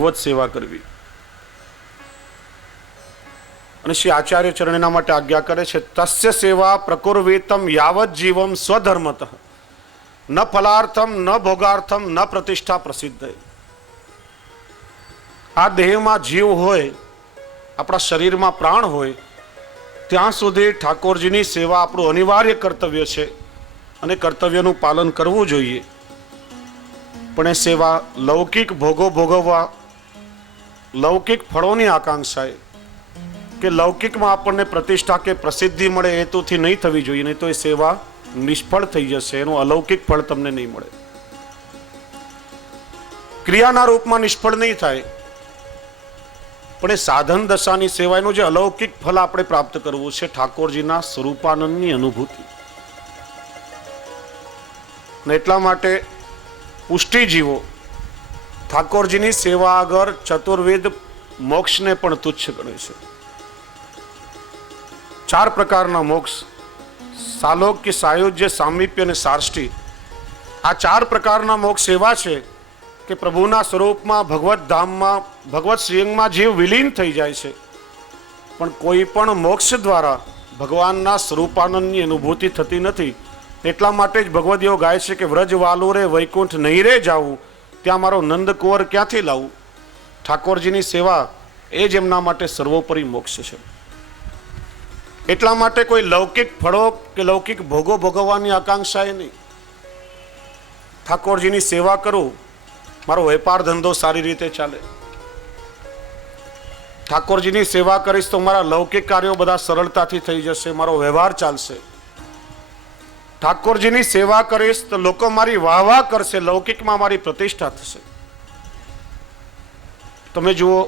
ભગવત સેવા કરવી। અને શ્રી આચાર્ય ચરણ એના માટે આજ્ઞા કરે છે, તસ્ય સેવા પ્રકુર્વેતમ યાવત જીવમ સ્વધર્મતઃ ન ફલાર્થમ ન ભોગાર્થમ ન પ્રતિષ્ઠા પ્રસિદ્ધ। આ દેહમાં જીવ હોય, આપણા શરીરમાં પ્રાણ હોય ત્યાં સુધી ઠાકોરજીની સેવા આપણું અનિવાર્ય કર્તવ્ય છે અને કર્તવ્યનું પાલન કરવું જોઈએ। પણ એ સેવા લૌકિક ભોગો ભોગવવા, લૌકિક ફળોની આકાંક્ષાએ કે લૌકિકમાં આપણને પ્રતિષ્ઠા કે પ્રસિદ્ધિ મળે હેતુથી નહીં થવી જોઈએ, નહીં તો એ સેવા નિષ્ફળ થઈ જશે, એનું અલૌકિક ફળ તમને નહીં મળે। ક્રિયાના રૂપમાં નિષ્ફળ નહીં થાય, પણ એ સાધન દશાની સેવા, એનું જે અલૌકિક ફળ આપણે પ્રાપ્ત કરવું છે, ઠાકોરજીના સ્વરૂપાનંદની અનુભૂતિ। ને એટલા માટે પુષ્ટિજીવો ઠાકોરજીની સેવા આગળ ચતુર્વેદ મોક્ષને પણ તુચ્છ ગણે છે। 4 પ્રકારના મોક્ષ, સાલોક્ય, સાયુજ્ય, સામીપ્ય અને સાર્ષ્ટિ, આ 4 પ્રકારના મોક્ષ એવા છે કે પ્રભુના સ્વરૂપમાં, ભગવત ધામમાં, ભગવત શ્રીઅંગમાં જીવ વિલીન થઈ જાય છે, પણ કોઈ પણ મોક્ષ દ્વારા ભગવાનના સ્વરૂપાનંદની અનુભૂતિ થતી નથી। એટલા માટે જ ભગવદીઓ ગાય છે કે વ્રજ વાલુ રે વૈકુંઠ નહીં રે જાવું, ત્યાં મારો નંદકુંવર ક્યાંથી લાવું। ઠાકોરજીની સેવા એ જ એમના માટે સર્વોપરી મોક્ષ છે। એટલા માટે કોઈ લૌકિક ફળો કે લૌકિક ભોગો ભોગવવાની આકાંક્ષાએ નહીં, ઠાકોરજીની સેવા કરું, મારો વેપાર ધંધો સારી રીતે ચાલે, ઠાકોરજીની સેવા કરીશ તો મારા લૌકિક કાર્યો બધા સરળતાથી થઈ જશે, મારો વ્યવહાર ચાલશે, ઠાકોરજીની સેવા કરીશ તો લોકો મારી વાહ વાહ કરશે, લૌકિકમાં મારી પ્રતિષ્ઠા થશે। તમે જુઓ,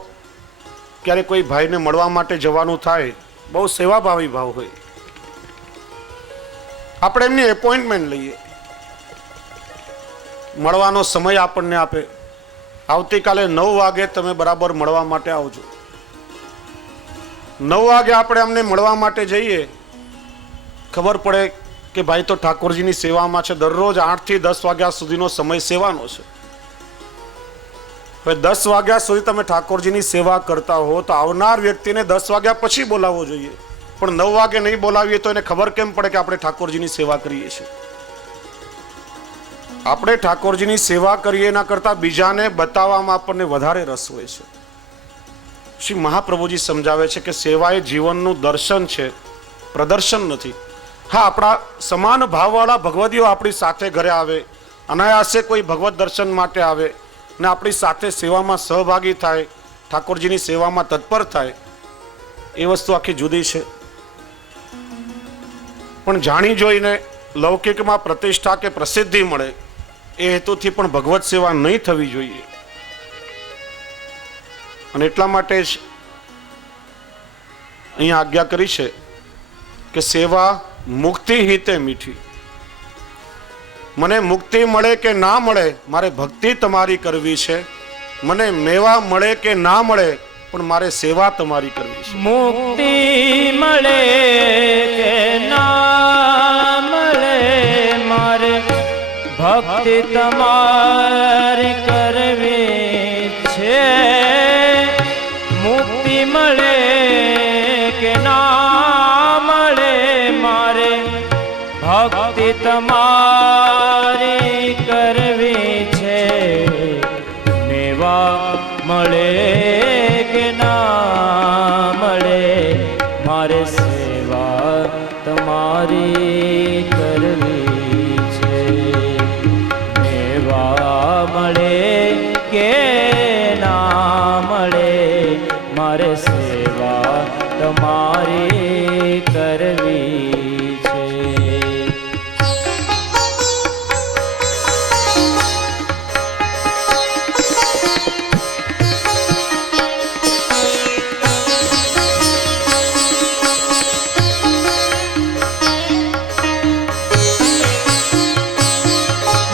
ક્યારે કોઈ ભાઈને મળવા માટે જવાનું થાય, બહુ સેવાભાવી ભાવ હોય, આપણે એમની એપોઇન્ટમેન્ટ લઈએ, મળવાનો સમય આપણને આપે, આવતીકાલે 9 વાગે તમે બરાબર મળવા માટે આવજો। 9 વાગે આપણે અમને મળવા માટે જઈએ, ખબર પડે કે ભાઈ તો ઠાકોરજીની સેવામાં છે, દરરોજ 8 થી 10 વાગ્યા સુધીનો સમય સેવાનો છે। હવે 10 વાગ્યા સુધી તમે ઠાકોરજીની સેવા કરતા હો તો આવનાર વ્યક્તિને 10 વાગ્યા પછી બોલાવવો જોઈએ, પણ 9 વાગે નહીં બોલાવીએ તો એને ખબર કેમ પડે કે આપણે ઠાકોરજીની સેવા કરીએ છીએ। આપણે ઠાકોરજીની સેવા કરીએ એના કરતા બીજાને બતાવવામાં આપણને વધારે રસ હોય છે। શ્રી મહાપ્રભુજી સમજાવે છે કે સેવા એ જીવનનું દર્શન છે, પ્રદર્શન નથી। હા, આપણા સમાન ભાવવાળા ભગવદીઓ આપણી સાથે ઘરે આવે, અનાયાસે કોઈ ભગવત દર્શન માટે આવે ને આપણી સાથે સેવામાં સહભાગી થાય, ઠાકોરજીની સેવામાં તત્પર થાય, એ વસ્તુ આખી જુદી છે। પણ જાણી જોઈને લૌકિકમાં પ્રતિષ્ઠા કે પ્રસિદ્ધિ મળે એ હેતુથી પણ ભગવત સેવા નહીં થવી જોઈએ। અને એટલા માટે જ અહીંયા આજ્ઞા કરી છે કે સેવા મુક્તિ હિતે મીઠી। મને મુક્તિ મળે કે ના મળે, મારે ભક્તિ તમારી કરવી છે, મને મેવા મળે કે ના મળે, પણ મારે સેવા તમારી કરવી છે। મુક્તિ મળે કે ના મળે, મારે ભક્તિ તમારી કરવી છે। મુક્તિ મળે કે ના મળે, મારે ભક્તિ તમારી કરવી છે। મેવા મળે કે ના મળે, મારે સેવા તમારી કરવી છે। મેવા મળે કે ના મળે, મારે સેવા તમારી કરવી છે।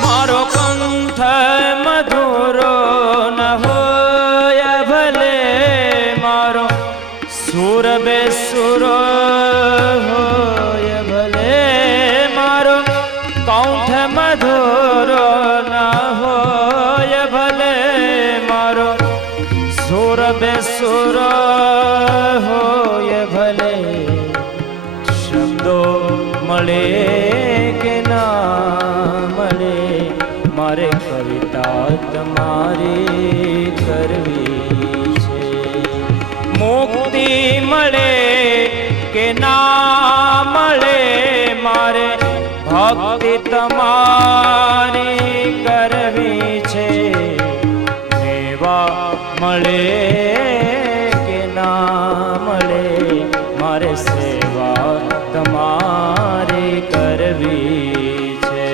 મારો કંઠ મધુરો ન હોય ભલે, મારો સુર બેસુરો હોય ભલે, મારો કંઠ મધુરો ન હોય ભલે, મારો સુર બેસુર હોય ભલે, શબ્દો મળે કે ના મળે, મારે કવિતા તમારી કરવી છે. મુક્તિ મળે કે ના મળે, મારે ભક્તિ તમારી કરવી છે. મેવા મળે કે ના મળે, મારે સેવા તમારી કરવી છે.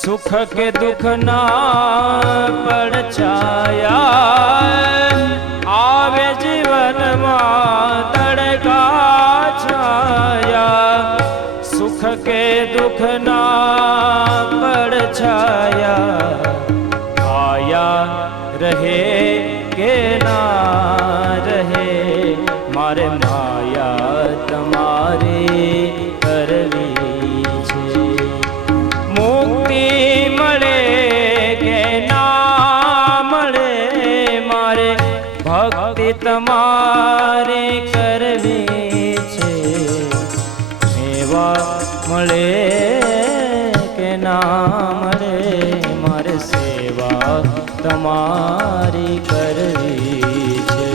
સુખ કે દુઃખ ના પડછાયા, આવે જીવનમાં તડકા છાયા. સુખ કે દુઃખ ના પડછાયા, આયા રહે કે ના રહે, મારે માયા તમારી કરવી છે. મુક્તિ મળે કે ના મળે, મારે ભક્તિ તમારી કરવી છે. મેવા મળે કે ના મળે, મારે સેવા તમારી કરવી છે.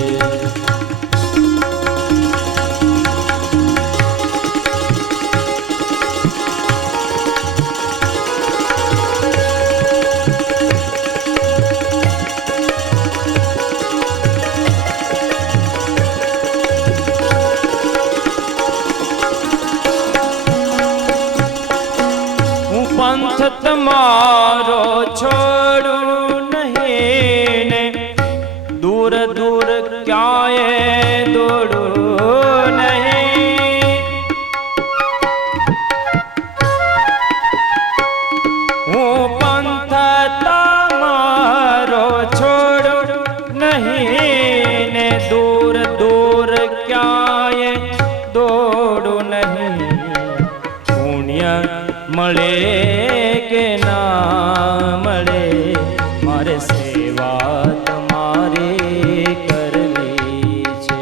પંથ તમારો છોડું નહીં ને, દૂર દૂર ક્યાંય દોડું નહીં. હું પંથ તમારો છોડું નહીં ને, દૂર દૂર ક્યાંય દોડું નહીં. પુણ્ય મળે કે ના મળે, મારે સેવા તમારી કરવી છે.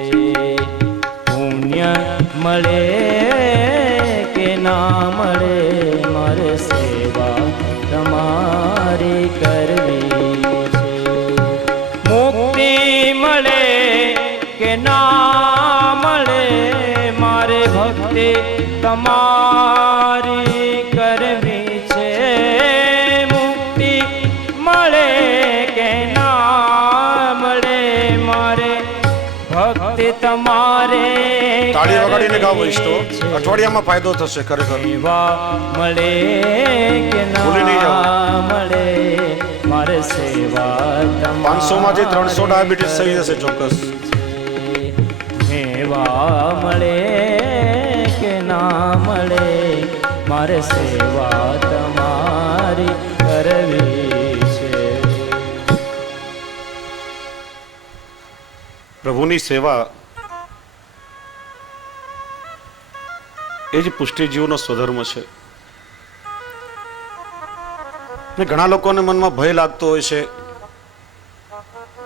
પુણ્ય મળે કે ના મળે, મારે સેવા તમારી કરવી છે. મુક્તિ મળે કે ના મળે, મારે ભક્તિ તમારી કરવી છે. મુક્તિ મળે કે ના મળે, મારે ભક્તિ તમારે તાળી વગાડીને ગાવો ઈષ્ટો, અઠવાડિયામાં ફાયદો થશે ખરેખર. સેવા મળે કે ના મળે, મારે સેવા 500 માંથી 300 ડાયાબિટીસ થઈ જશે ચોક્કસ. મેવા મળે કે ના મળે, મારે સેવા તમારી કરવી છે. પ્રભુની સેવા એ જ પુષ્ટિજીવનો સ્વધર્મ છે. ને ઘણા લોકોને મનમાં ભય લાગતો હોય છે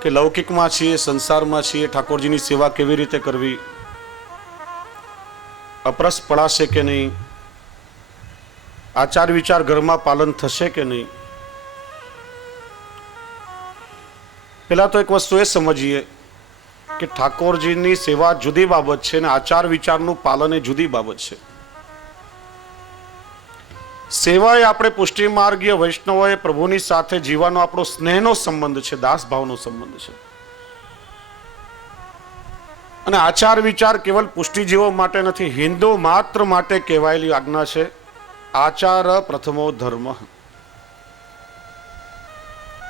કે લૌકિકમાં છીએ, સંસારમાં છીએ, ઠાકોરજીની સેવા કેવી રીતે કરવી, અપરસ પડાશે કે નહીં, આચાર વિચાર ઘરમાં પાલન થશે કે નહીં. પહેલા તો એક વસ્તુ એ સમજીએ કે ઠાકોરજીની સેવા જુદી બાબત છે ને આચાર વિચારનું પાલન એ જુદી બાબત છે. સેવા એ આપણે પુષ્ટિ માર્ગીય વૈષ્ણવોએ પ્રભુની સાથે જીવવાનો આપણો સ્નેહનો સંબંધ છે, દાસ ભાવનો સંબંધ છે. અને આચાર વિચાર કેવલ પુષ્ટિજીવો માટે નથી, હિન્દુ માત્ર માટે કહેવાયેલી આજ્ઞા છે. આચાર પ્રથમો ધર્મ.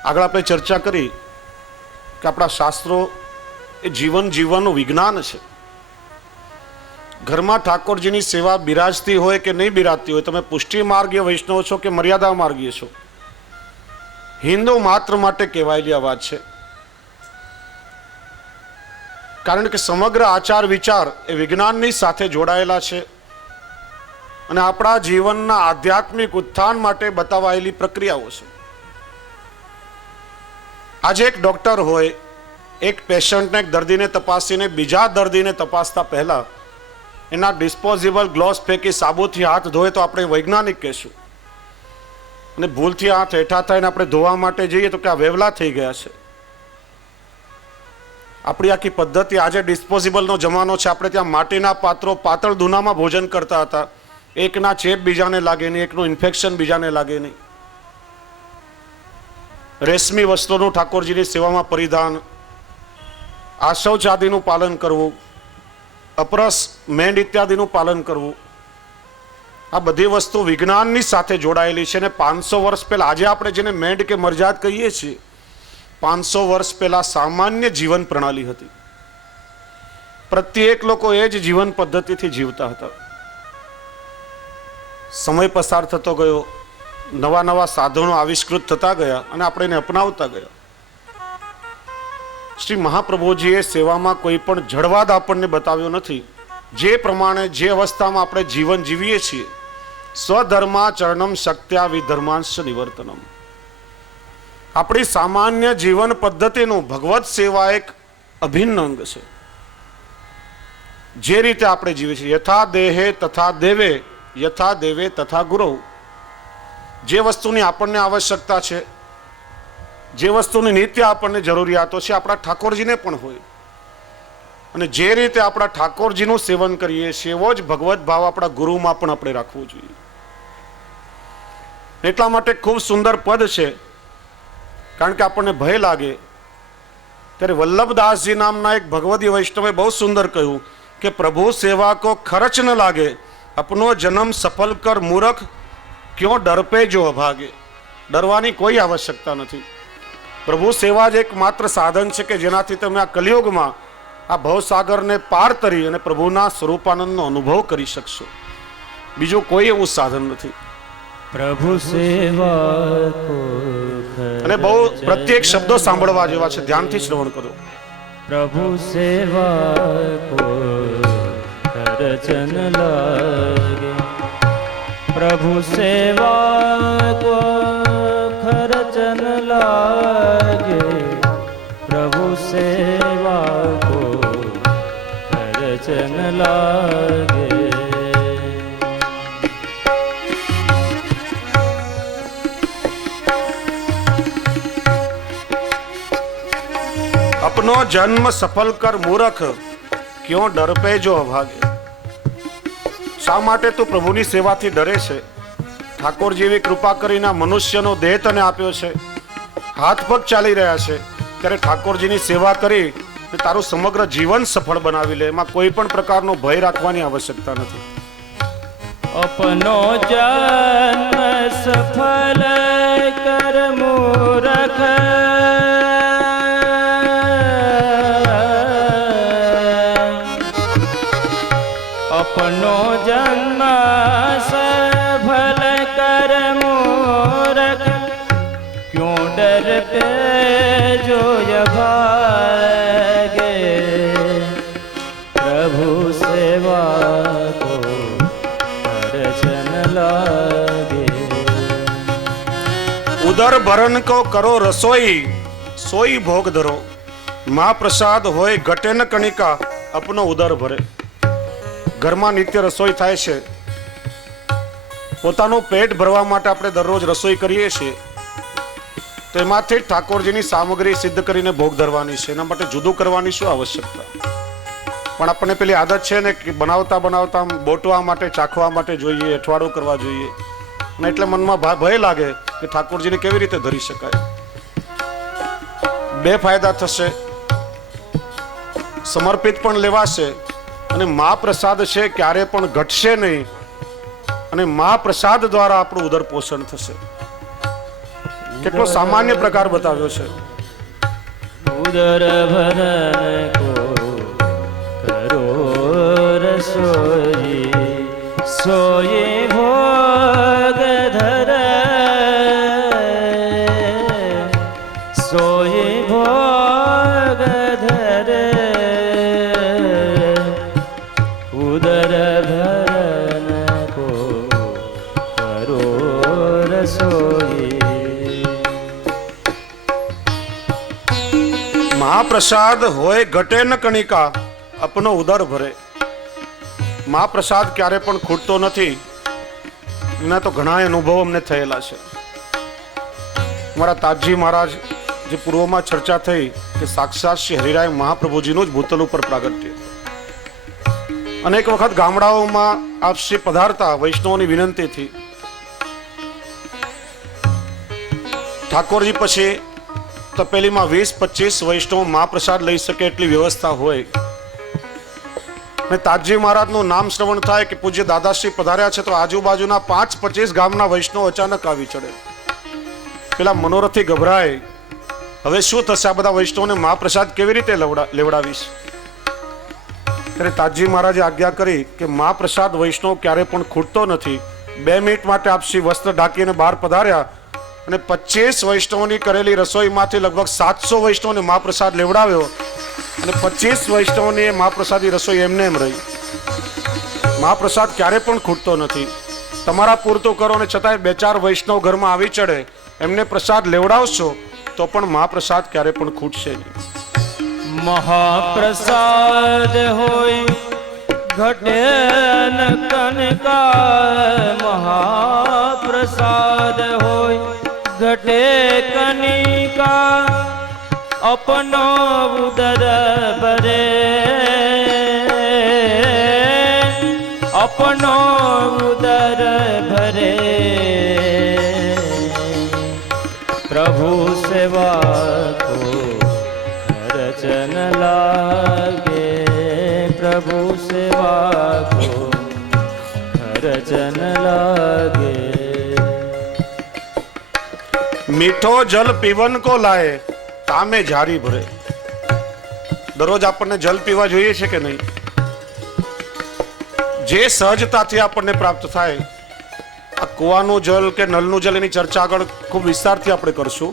આગળ આપણે ચર્ચા કરી કે આપણા શાસ્ત્રો એ જીવન જીવવાનું વિજ્ઞાન છે. ઘરમાં ઠાકોરજીની સેવા બિરાજતી હોય કે નહીં બિરાજતી હોય, તમે પુષ્ટિ માર્ગીય વૈષ્ણવ છો કે મર્યાદા માર્ગીય છો, હિન્દુ માત્ર માટે કહેવાયેલી આ વાત છે. કારણ કે સમગ્ર આચાર વિચાર એ વિજ્ઞાનની સાથે જોડાયેલા છે અને આપણા જીવનના આધ્યાત્મિક ઉત્થાન માટે બતાવાયેલી પ્રક્રિયાઓ છે. આજે એક ડોક્ટર હોય, એક પેશન્ટને, એક દર્દીને તપાસીને બીજા દર્દીને તપાસતા પહેલા એના ડિસ્પોઝેબલ ગ્લોવ્સ ફેંકી સાબુથી હાથ ધોય તો આપણે વૈજ્ઞાનિક કહેશું, અને ભૂલથી હાથ હેઠા થઈને આપણે ધોવા માટે જઈએ તો કે આ વેવલા થઈ ગયા છે. આપણી આખી પદ્ધતિ, આજે ડિસ્પોઝેબલનો જમાનો છે, આપણે ત્યાં માટીના પાત્રો પાતળ દૂનામાં ભોજન કરતા હતા. એકના ચેપ બીજાને લાગે નહીં, એકનું ઇન્ફેક્શન બીજાને લાગે નહીં. રેશમી વસ્ત્રોનું ઠાકોરજીની સેવામાં પરિધાન, આશૌચાદિનું પાલન કરવું, અપરસ, મેંડ ઇત્યાદિનું પાલન કરવું, આ બધી વસ્તુ વિજ્ઞાનની સાથે જોડાયેલી છે. અને 500 વર્ષ પહેલા, આજે આપણે જેને મેંડ કે મરજાદ કહીએ છીએ, 500 વર્ષ પહેલા સામાન્ય જીવન પ્રણાલી હતી. પ્રત્યેક લોકો એ જ જીવન પદ્ધતિથી જીવતા હતા. સમય પસાર થતો ગયો, નવા નવા સાધનો આવિષ્કૃત થતા ગયા અને આપણે એને અપનાવતા ગયા. શ્રી મહાપ્રભુજીએ સેવામાં કોઈ પણ જડવાદ આપણને બતાવ્યો નથી. જે પ્રમાણે, જે અવસ્થામાં આપણે જીવન જીવીએ છીએ, સ્વધર્માચરણમ શક્ત્યા વિધર્માંશ નિવર્તનમ, આપણી સામાન્ય જીવન પદ્ધતિનું ભગવત સેવા એક અભિન્ન અંગ છે. જે રીતે આપણે જીવીએ છીએ, યથા દેહે તથા દેવે, યથા દેવે તથા ગુરુ. જે વસ્તુની આપણને આવશ્યકતા છે, જે વસ્તુની નિત્ય આપણને જરૂરિયાતો છે, આપણા ઠાકોરજીને પણ હોય. અને જે રીતે આપણા ઠાકોરજીનું સેવન કરીએ છીએ, એવો જ ભગવત ભાવ આપણા ગુરુમાં પણ આપણે રાખવો જોઈએ. એટલા માટે ખૂબ સુંદર પદ છે. કારણ કે આપણને ભય લાગે ત્યારે વલ્લભદાસજી નામના એક ભગવદી વૈષ્ણવે બહુ સુંદર કહ્યું કે પ્રભુ સેવા કો ખર્ચ ન લાગે, અપનો જન્મ સફલ કર મૂરખ, ક્યો ડર પે જો અભાગે. ડરવાની કોઈ આવશ્યકતા નથી. પ્રભુ સેવા જ એક માત્ર સાધન છે કે જેનાથી તમે આ કલિયુગમાં આ ભવસાગરને પાર તરી અને પ્રભુના સ્વરૂપાનંદનો અનુભવ કરી શકશો. બીજું કોઈ એવું સાધન નથી. પ્રભુ સેવા કો અને બહુ પ્રત્યેક શબ્દો સાંભળવા જેવા છે, ધ્યાનથી શ્રવણ કરો. પ્રભુ સેવા કો ખર્ચન લાગે, પ્રભુ સેવા કો ખર્ચન લાગે, પ્રભુ સેવા કો ખર્ચન લાગે. अपनो जन्म सफल कर मूर्ख, क्यों डर पे जो अभागे. શા માટે તું પ્રભુની સેવાથી ડરે છે? ઠાકોર જેવી કૃપા કરીને મનુષ્યનો દેહ તને આપ્યો છે, હાથ પગ ચાલી રહ્યા છે, ત્યારે ઠાકોરજીની સેવા કરી તારું સમગ્ર જીવન સફળ બનાવી લે. એમાં કોઈ પણ પ્રકારનો ભય રાખવાની આવશ્યકતા નથી. અપનો જન્મ સફલ કર મૂરખ, अपनो जन्म सफल कर मूरख, क्यों डर पे जो भागे, प्रभु सेवा को खर्चन लागे. ઉદર ભરણ કો કરો રસોઈ, સોઈ ભોગ ધરો. મહાપ્રસાદ હોય ઘટે ન કણિકા, અપનો ઉદર ભરે. ઘરમાં નિત્ય રસોઈ થાય છે, પોતાનું પેટ ભરવા માટે આપણે દરરોજ રસોઈ કરીએ છીએ, તો એમાંથી ઠાકોરજીની સામગ્રી સિદ્ધ કરીને ભોગ ધરવાની છે. એના માટે જુદું કરવાની શું આવશ્યકતા? પણ આપણને પેલી આદત છે ને કે બનાવતા બનાવતા બોટવા માટે, ચાખવા માટે જોઈએ, અઠવાડું કરવા જોઈએ, અને એટલે મનમાં ભય લાગે કે ઠાકોરજીને કેવી રીતે ધરી શકાય. બે ફાયદા થશે, સમર્પિત પણ લેવાશે અને મહાપ્રસાદ છે ક્યારે પણ ઘટશે નહીં, અને મહાપ્રસાદ દ્વારા આપણું ઉદર પોષણ થશે. કેટલો સામાન્ય પ્રકાર બતાવ્યો છે. ઉદર ભરણ કો પ્રસાદ હોય ઘટે ન કણિકા, અપનો ઉદર ભરે. મહાપ્રસાદ ક્યારે પણ ખૂટતો નથી. એના તો ઘણા અનુભવ અમને થયેલા છે. મારા તાજજી મહારાજ જે પૂર્વમાં ચર્ચા થઈ કે સાક્ષાત શ્રી હરિરાય મહાપ્રભુજીનું જ ભૂતલ ઉપર પ્રાગટ્ય. અનેક વખત ગામડાઓમાં આપ શ્રી પધારતા વૈષ્ણવની વિનંતીથી. ઠાકોરજી પછી તપેલીમાં 20-25 વૈષ્ણવ મહાપ્રસાદ લઈ શકે એટલી વ્યવસ્થા હોય. અને તાજજી મહારાજનું નામ શ્રવણ થાય કે પૂજ્ય દાદાશ્રી પધાર્યા છે, તો આજુબાજુના 5-25 ગામના વૈષ્ણવ અચાનક આવી ચડે. પેલા મનોરથી ગભરાય, હવે શું થશે, આ બધા વૈષ્ણવને મહાપ્રસાદ કેવી રીતે લેવડાવીશ. ત્યારે તાજજી મહારાજે આજ્ઞા કરી કે મહાપ્રસાદ વૈષ્ણવ ક્યારે પણ ખૂટતો નથી. 2 મિનિટ માટે આપસી વસ્ત્ર ઢાંકીને બહાર પધાર્યા અને 25 વૈષ્ણવની કરેલી રસોઈમાંથી લગભગ 700 વૈષ્ણવને મહાપ્રસાદ લેવડાવ્યો અને 25 વૈષ્ણવની મહાપ્રસાદી રસોઈ એમને એમ રહી. મહાપ્રસાદ ક્યારે પણ ખૂટતો નથી. તમારા પૂરતું કરો અને છતાંય 2-4 વૈષ્ણવ ઘરમાં આવી ચડે, એમને પ્રસાદ લેવડાવશો તો પણ મહાપ્રસાદ ક્યારે પણ ખૂટશે નહીં. મહાપ્રસાદ હોય ઘટે ન કનકા, મહાપ્રસાદ હોય ઘટે કનિકા, અપનો ઉદર ભરે, અપનો ઉદર ભરે. પ્રભુ સેવા કો રચન લાગે, પ્રભુ સેવા કો રચન લાગે. મીઠો જલ પીવન કો લાય, તામે જારી ભરે. દરરોજ આપણને જલ પીવા જોઈએ છે કે નહીં? જે સહજતાથી આપણને પ્રાપ્ત થાય. આ કુવાનું જલ કે નળનું જલ એની ચર્ચા આગળ ખૂબ વિસ્તારથી આપણે કરશું.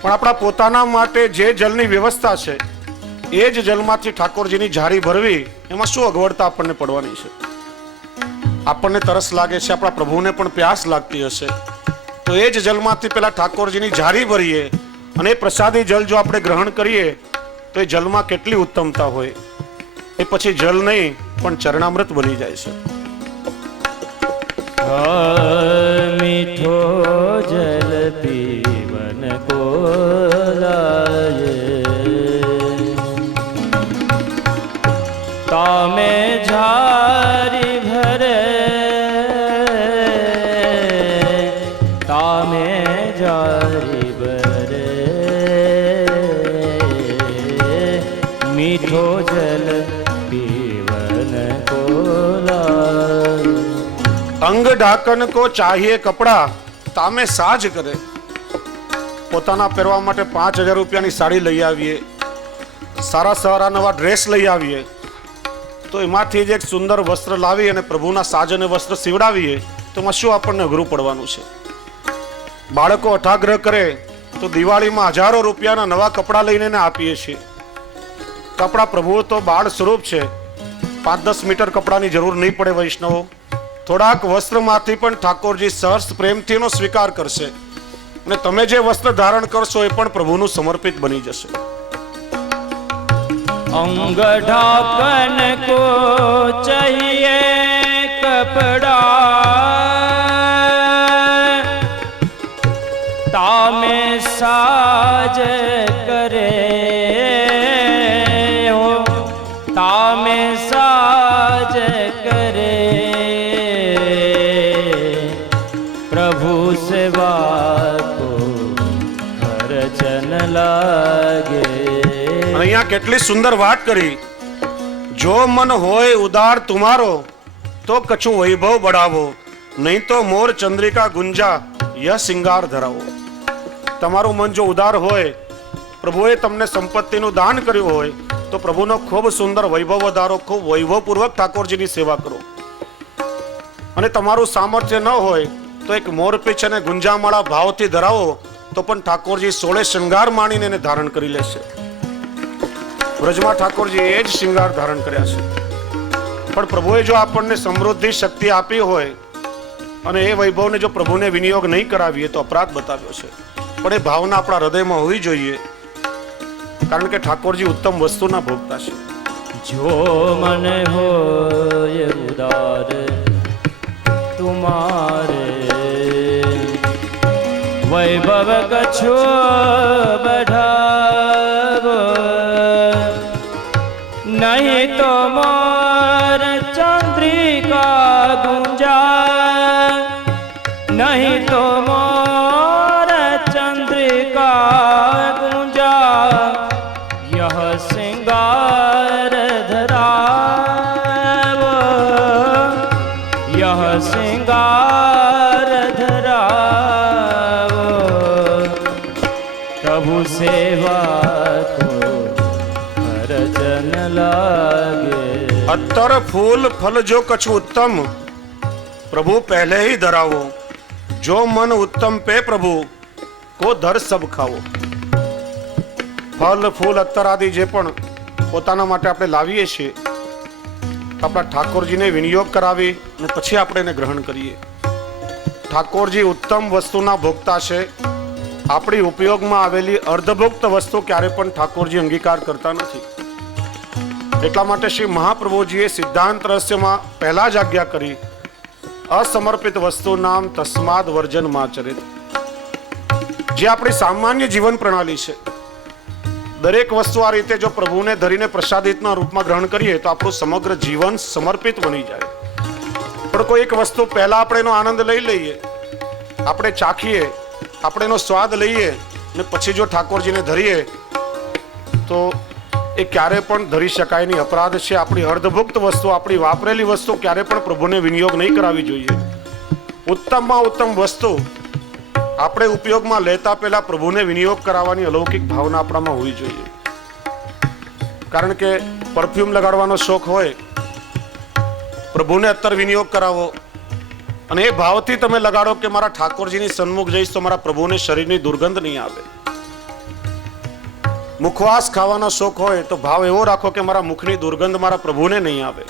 પણ આપણા પોતાના માટે જે જલની વ્યવસ્થા છે એ જ જલમાંથી ઠાકોરજીની જારી ભરવી, એમાં શું અગવડતા આપણને પડવાની છે? આપણને તરસ લાગે છે, આપણા પ્રભુને પણ પ્યાસ લાગતી હશે, તો એ જ જલમાંથી પેલા ઠાકોરજીની જારી ભરીએ અને એ પ્રસાદી જલ જો આપણે ગ્રહણ કરીએ તો એ જલમાં કેટલી ઉત્તમતા હોય. એ પછી જલ નહીં પણ ચરણામૃત બની જાય છે. મીઠો જલ પીવન કો લાય, તામે જારી ભરે, તામે જારી ભરે. મીઠો જલ પીવન કો લાય. અંગ ઢાકન કો ચાહીએ કપડા, તામે સાજ કરે. પોતાના પહેરવા માટે 5000 રૂપિયાની સાડી લઈ આવીએ, સારા સારા નવા ડ્રેસ લઈ આવીએ, તો એમાંથી જ એક સુંદર વસ્ત્ર લાવી અને પ્રભુના સાજ અને વસ્ત્ર સીવડાવીએ તો એમાં શું આપણને અઘરું પડવાનું છે? બાળકો અઠાગ્રહ કરે તો દિવાળીમાં હજારો રૂપિયાના નવા કપડાં લઈને આપીએ છીએ. કપડા પ્રભુ તો બાળ સ્વરૂપ છે. 5-10 મીટર કપડાની જરૂર નહીં પડે વૈષ્ણવો. થોડાક વસ્ત્રમાંથી પણ ઠાકોરજી સહર્ષ પ્રેમથી એનો સ્વીકાર કરશે અને તમે જે વસ્ત્ર ધારણ કરશો એ પણ પ્રભુનું સમર્પિત બની જશે. અંગ ઢાકન કો ચાહીએ કપડા, તામે સાજ કરે હો, તામે સાજ કરે. પ્રભુ સેવા કો રચન લાગે. અહીંયા કેટલી સુંદર વાત કરી. જો મન હોય ઉદાર તુમારો, તો કછું વૈભવ બઢાવો, નહીં તો મોર ચંદ્રિકા ગુંજા યહ સિંગાર ધરાવો. તમારું મન જો ઉદાર હોય, પ્રભુએ તમને સંપત્તિનું દાન કર્યું હોય, તો પ્રભુનો ખૂબ સુંદર વૈભવ વધારો, ખૂબ વૈભવપૂર્વક ઠાકોરજીની સેવા કરો. અને તમારું સામર્થ્ય ન હોય તો એક મોરપીંછ અને ગુંજામાળા ભાવથી ધરાવો તો પણ ઠાકોરજી 16 શૃંગાર માણીને એને ધારણ કરી લેશે. વ્રજમાં ઠાકોરજી એ જ શૃંગાર ધારણ કર્યા છે. પણ પ્રભુએ જો આપણને સમૃદ્ધિ શક્તિ આપી હોય અને એ વૈભવને જો પ્રભુને વિનિયોગ નહીં કરાવીએ તો અપરાધ બતાવ્યો છે. પણ એ ભાવના આપણા હૃદયમાં હોવી જોઈએ કારણ કે ઠાકોરજી ઉત્તમ વસ્તુના ભોગતા છે. જો મન હોય ઉદાર તુમારે વૈભવ કછો બઢાવો નહીં તો મોર ચંદ્રિકા ગુંજા નહીં તો મોર ચંદ્રિકા ગુંજા यह सिंगार धरावो यह सिंगार धरावो प्रभु सेवा को अर्चन लागे. અત્તર ફૂલ ફલ જો કછુ ઉત્તમ પ્રભુ પહેલે ही ધરાવો જો મન ઉત્તમ પે પ્રભુ કો ધર સબ ખાવો. ફલ ફૂલ અત્તર આદિ જે પણ પોતાના માટે આપણે લાવીએ છીએ આપણા ઠાકોરજીને વિનિયોગ કરાવી અને પછી આપણે એને ગ્રહણ કરીએ. ઠાકોરજી ઉત્તમ વસ્તુના ભોગતા છે. આપણી ઉપયોગમાં આવેલી અર્ધભુક્ત વસ્તુ ક્યારે પણ ઠાકોરજી અંગીકાર કરતા નથી. એટલા માટે શ્રી મહાપ્રભુજીએ સિદ્ધાંત રહસ્યમાં પહેલા જ આજ્ઞા કરી અસમર્પિત વસ્તુ નામ તસ્માદ વર્જન માચરિત. જે આપણી સામાન્ય જીવન પ્રણાલી છે દરેક વસ્તુ આ રીતે જો પ્રભુને ધરીને પ્રસાદિતના રૂપમાં ગ્રહણ કરીએ તો આપણું સમગ્ર જીવન સમર્પિત બની જાય. પણ કોઈ એક વસ્તુ પહેલા આપણે એનો આનંદ લઈ લઈએ, આપણે ચાખીએ, આપણે એનો સ્વાદ લઈએ ને પછી જો ઠાકોરજીને ધરીએ તો એ ક્યારે પણ ધરી શકાય નહીં, અપરાધ છે. આપણી અર્ધભુક્ત વસ્તુ, આપણી વાપરેલી વસ્તુ ક્યારે પણ પ્રભુને વિનિયોગ નહીં કરાવી જોઈએ. ઉત્તમમાં ઉત્તમ વસ્તુ આપણે ઉપયોગમાં લેતા પહેલા પ્રભુને વિનિયોગ કરાવવાની અલૌકિક ભાવના આપણામાં હોવી જોઈએ. કારણ કે પરફ્યુમ લગાડવાનો શોખ હોય, પ્રભુને અત્તર વિનિયોગ કરાવો અને એ ભાવથી તમે લગાડો કે મારા ઠાકોરજીની સન્મુખ જઈશ તો મારા પ્રભુને શરીરની દુર્ગંધ નહીં આવે. મુખવાસ ખાવાનો શોખ હોય તો ભાવ એવો રાખો કે મારા મુખની દુર્ગંધ મારા પ્રભુને નહીં આવે.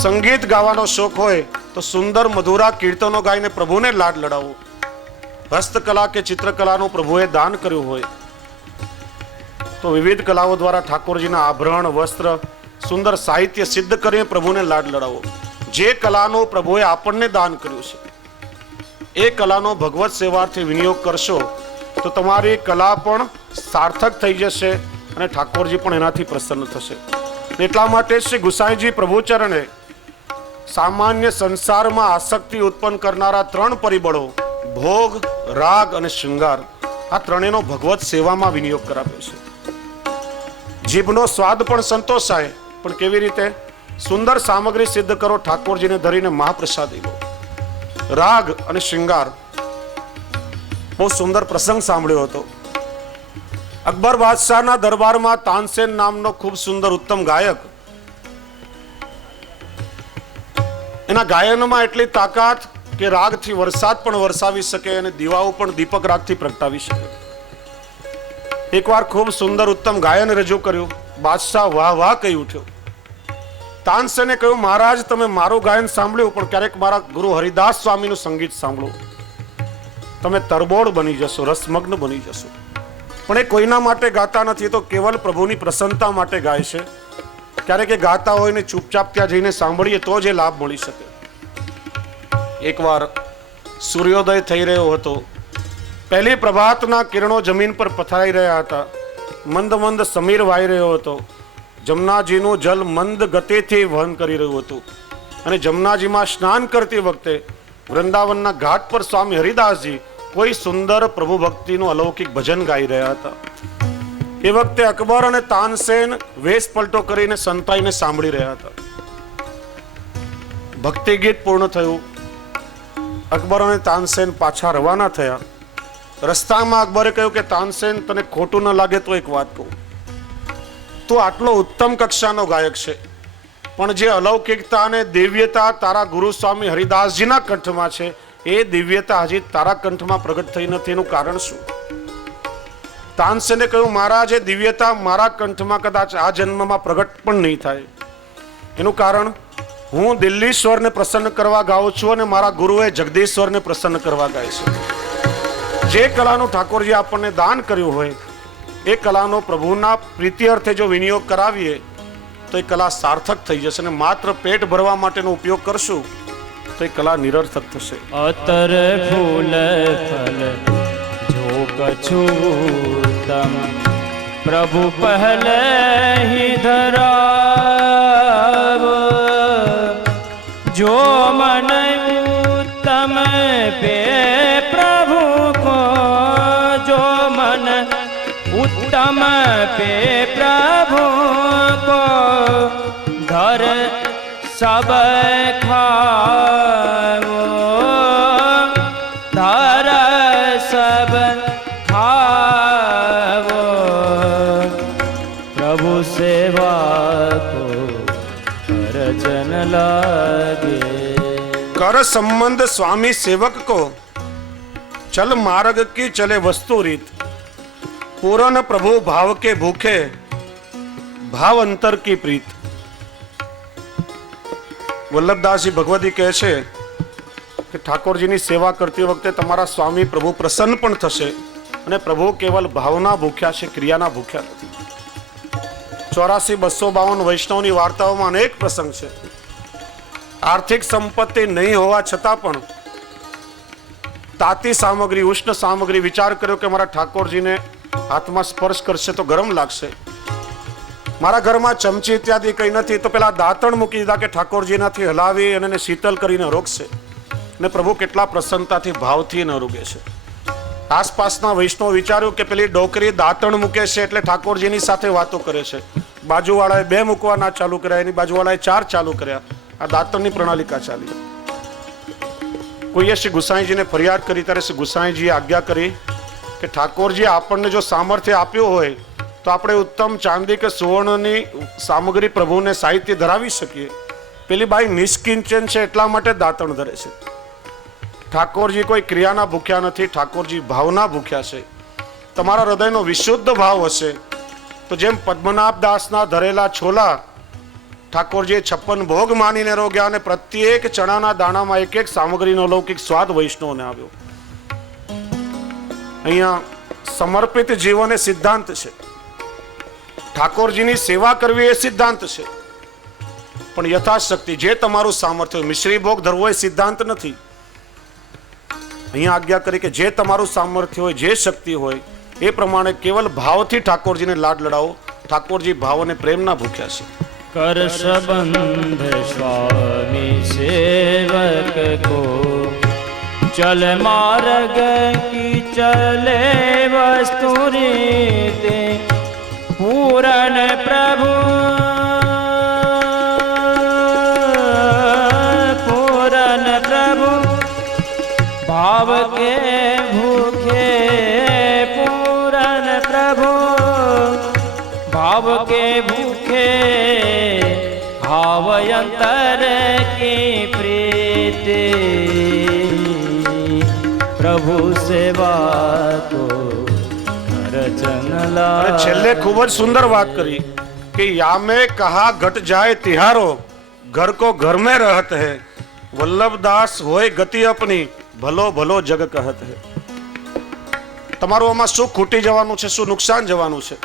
સંગીત ગાવાનો શોખ હોય તો સુંદર મધુરા કીર્તનો ગાઈને પ્રભુને લાડ લડાવો. હસ્તકલા કે ચિત્રકલાનું પ્રભુએ દાન કર્યું હોય તો વિવિધ કલાઓ દ્વારા ઠાકોરજીના આભરણ, વસ્ત્ર, સુંદર સાહિત્ય સિદ્ધ કરીને પ્રભુને લાડ લડાવો. જે કલાનું પ્રભુએ આપણને દાન કર્યું છે એ કલાનો ભગવત સેવાથી વિનિયોગ કરશો તો તમારી કલા પણ સાર્થક થઈ જશે અને ઠાકોરજી પણ એનાથી પ્રસન્ન થશે. એટલા માટે શ્રી ગુસાઈજી પ્રભુચરણે સામાન્ય સંસારમાં આસક્તિ ઉત્પન્ન કરનારા ત્રણ પરિબળો ભોગ, રાગ અને શૃંગાર, આ ત્રણેયનો ભગવત સેવામાં વિનિયોગ કરાવ્યો છે. જીભનો સ્વાદ પણ સંતોષાય, પણ કેવી રીતે? સુંદર સામગ્રી સિદ્ધ કરો, ઠાકોરજીને ધરીને મહાપ્રસાદી લો. રાગ અને શૃંગાર, બહુ સુંદર પ્રસંગ સાંભળ્યો હતો. અકબર બાદશાહના દરબારમાં તાનસેન નામનો ખૂબ સુંદર ઉત્તમ ગાયક, એના ગાયનમાં એટલી તાકાત કે રાગથી વરસાદ પણ વરસાવી શકે અને દીવાઓ પણ દીપક રાગથી પ્રગટાવી શકે. એકવાર ખૂબ સુંદર ઉત્તમ ગાયન રજૂ કર્યું. બાદશાહ વાહ વાહ કહી ઉઠ્યો. તાનસેને કહ્યું, મહારાજ તમે મારું ગાયન સાંભળ્યું પણ ક્યારેક મારા ગુરુ હરિદાસ સ્વામીનું સંગીત સાંભળો, તમે તરબોળ બની જશો, રસમગ્ન બની જશો. પણ એ કોઈના માટે ગાતા નથી, તો કેવલ પ્રભુની પ્રસન્નતા માટે ગાય છે. ક્યારેક એ ગાતા હોય ને ચૂપચાપ ત્યાં જઈને સાંભળીએ તો જ એ લાભ મળી શકે. એકવાર સૂર્યોદય થઈ રહ્યો હતો. પહેલી પ્રભાતના કિરણો જમીન પર પથરાઈ રહ્યા હતા. મંદ મંદ સમીર વાઈ રહ્યો હતો. જમનાજીનું જલ મંદ ગતિથી વહન કરી રહ્યું હતું અને જમનાજીમાં સ્નાન કરતી વખતે વૃંદાવનના ઘાટ પર સ્વામી હરિદાસજી કોઈ સુંદર પ્રભુ ભક્તિનું અલૌકિક ભજન ગાઈ રહ્યા હતા. એ વખતે અકબર અને તાનસેન વેશ પલટો કરીને સંતાઈને સાંભળી રહ્યા હતા. ભક્તિ ગીત પૂર્ણ થયું. અકબર અને તાનસેન પાછા રવાના થયા. રસ્તામાં અકબરે કહ્યું કે તાનસેન, તને ખોટું ન લાગે તો એક વાત કહું. તું આટલો ઉત્તમ કક્ષાનો ગાયક છે, પણ જે અલૌકિકતા અને દિવ્યતા તારા ગુરુ સ્વામી હરિદાસજીના કંઠમાં છે એ દિવ્યતા હજી તારા કંઠમાં પ્રગટ થઈ નથી. એનું કારણ શું? તાનસેને કહ્યું, મહારાજ, એ દિવ્યતા મારા કંઠમાં કદાચ આ જન્મમાં પ્રગટ પણ નહીં થાય. એનું કારણ, હું દિલ્હીશ્વરને પ્રસન્ન કરવા ગાઉં છું અને મારા ગુરુએ જગદીશ્વરને પ્રસન્ન કરવા ગાય છે. જે કલાનું ઠાકોરજી આપણને દાન કર્યું હોય એ કલાનો પ્રભુના પ્રીતિ અર્થે જો વિનિયોગ કરાવીએ તો એ કલા સાર્થક થઈ જશે, અને માત્ર પેટ ભરવા માટેનો ઉપયોગ કરશું તો એ કલા નિરર્થક થશે. અતર ફૂલ ફલ જો કछु તમ પ્રભુ પહેલે હી ધરાવ, જો મન ઉત્તમ પે પ્રભુ કો, જો મન उत्तम पे प्रभु को धर सब खाओ, धर सब खाओ, प्रभु सेवा को करजन लागे. कर संबंध स्वामी सेवक को, चल मार्ग की चले वस्तु રીત, પૂરન પ્રભુ ભાવ કે ભૂખે, ભાવ અંતર કી પ્રીત. વલ્લભદાસજી ભગવતી કહે છે કે ઠાકોરજીની સેવા કરતી વખતે તમારા સ્વામી પ્રભુ પ્રસન્ન પણ થશે, અને પ્રભુ કેવલ ભાવના ભૂખ્યા છે, ક્રિયાના ભૂખ્યા નથી. 84-252 વૈષ્ણવની વાર્તાઓમાં અનેક પ્રસંગ છે. આર્થિક સંપત્તિ નહીં હોવા છતાં પણ તાતી સામગ્રી, ઉષ્ણ સામગ્રી, વિચાર કર્યો કે મારા ઠાકોરજીને હાથમાં સ્પર્શ કરશે તો ગરમ લાગશે, મારા ઘરમાં ચમચી ઇત્યાદિ કંઈ નથી તો પેલા દાંતણ મૂકી દીધા કે ઠાકોરજીનાથી હલાવી અને એને શીતલ કરીને રોકશે. ને પ્રભુ કેટલા પ્રસન્નતાથી ભાવથી ન રૂગે છે. આસપાસના વૈષ્ણવ વિચાર્યું કે પેલી ડોકરી દાંતણ મૂકે છે એટલે ઠાકોરજીની સાથે વાતો કરે છે. બાજુવાળાએ 2 મૂકવાના ચાલુ કર્યા, એની બાજુવાળાએ 4 ચાલુ કર્યા. આ દાંતણની પ્રણાલિકા ચાલી. કોઈએ શ્રી ગુસાઈજીને ફરિયાદ કરી ત્યારે શ્રી ગુસાઈજીએ આજ્ઞા કરી કે ઠાકોરજી આપણને જો સામર્થ્ય આપ્યું હોય તો આપણે ઉત્તમ ચાંદી કે સુવર્ણની સામગ્રી પ્રભુને સાહિત્ય ધરાવી શકીએ. પેલી બાઈ નિષ્કિંચન છે એટલા માટે દાંતણ ધરે છે. ઠાકોરજી કોઈ ક્રિયાના ભૂખ્યા નથી, ઠાકોરજી ભાવના ભૂખ્યા છે. તમારા હૃદયનો વિશુદ્ધ ભાવ હશે તો જેમ પદ્મનાભ દાસના ધરેલા છોલા ઠાકોરજીએ 56 ભોગ માનીને રોગ્યા, અને પ્રત્યેક ચણાના દાણામાં એક સામગ્રીનો લૌકિક સ્વાદ વૈષ્ણવને આવ્યો. અહીંયા સમર્પિત જીવન એ સિદ્ધાંત છે. ઠાકોરજીની સેવા કરવી એ સિદ્ધાંત છે, પણ યથાશક્તિ જે તમારું સામર્થ્ય, મિશ્રી ભોગ ધરવો એ સિદ્ધાંત નથી. અહીંયા આજ્ઞા કરી કે જે તમારું સામર્થ્ય હોય, જે શક્તિ હોય એ પ્રમાણે કેવલ ભાવથી ઠાકોરજીને લાડ લડાવો. ઠાકોરજી ભાવ અને પ્રેમના ભૂખ્યા છે. कर संबंध स्वामी सेवक को, चल मार्ग की चले वस्तु रीत, पूरन प्रभु पूरन प्रभु भाव के भूखे, पूरन प्रभु भाव के भूखे, भाव अंतर की प्रीति, प्रभु सेवा को करजन लागे. છેલ્લે ખૂબ જ સુંદર વાત કરી કે યામે કહા ઘટ જાય તિહારો, ઘર કો ઘર में रहत है, વલ્લભદાસ હોય ગતિ અપની, ભલો ભલો જગ કહત હે. તમારું આમાં શું ખૂટી જવાનું છે, શું નુકસાન જવાનું છે?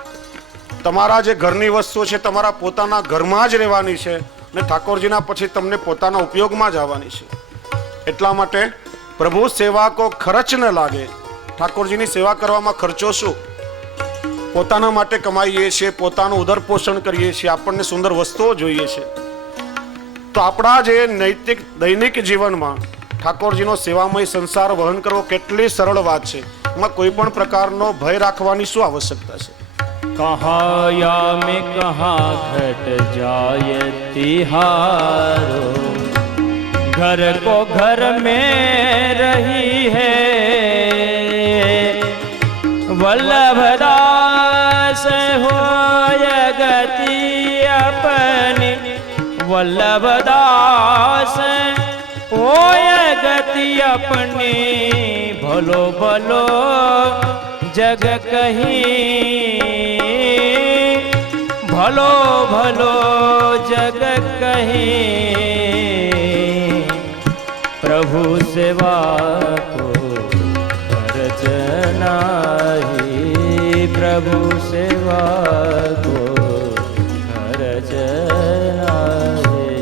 તમારા જે ઘરની વસ્તુઓ છે તમારા પોતાના ઘરમાં જ રહેવાની છે, અને ઠાકોરજીના પછી તમને પોતાના ઉપયોગમાં જ આવવાની છે. એટલા માટે પ્રભુ સેવા કો ખર્ચ ન લાગે. ઠાકોરજીની સેવા કરવામાં ખર્ચો શું? પોતાના માટે કમાઈએ છીએ, પોતાનું ઉદર પોષણ કરીએ છીએ, આપણને સુંદર વસ્તુઓ જોઈએ છે, તો આપણા જે નૈતિક દૈનિક જીવનમાં ઠાકોરજીનો સેવામય સંસાર વહન કરવો કેટલી સરળ વાત છે. એમાં કોઈ પણ પ્રકારનો ભય રાખવાની શું આવશ્યકતા છે? कहाँ या में कहाँ घट जाए तिहारो, घर को घर में रही है, वल्लभदास होय गति अपनी, वल्लभदास होय गति अपनी, भलो भलो जग कहीं, भलो भलो जग कहीं, प्रभु सेवा को खर्च नाही, प्रभु પ્રભુ સેવા કો હરજ નારે.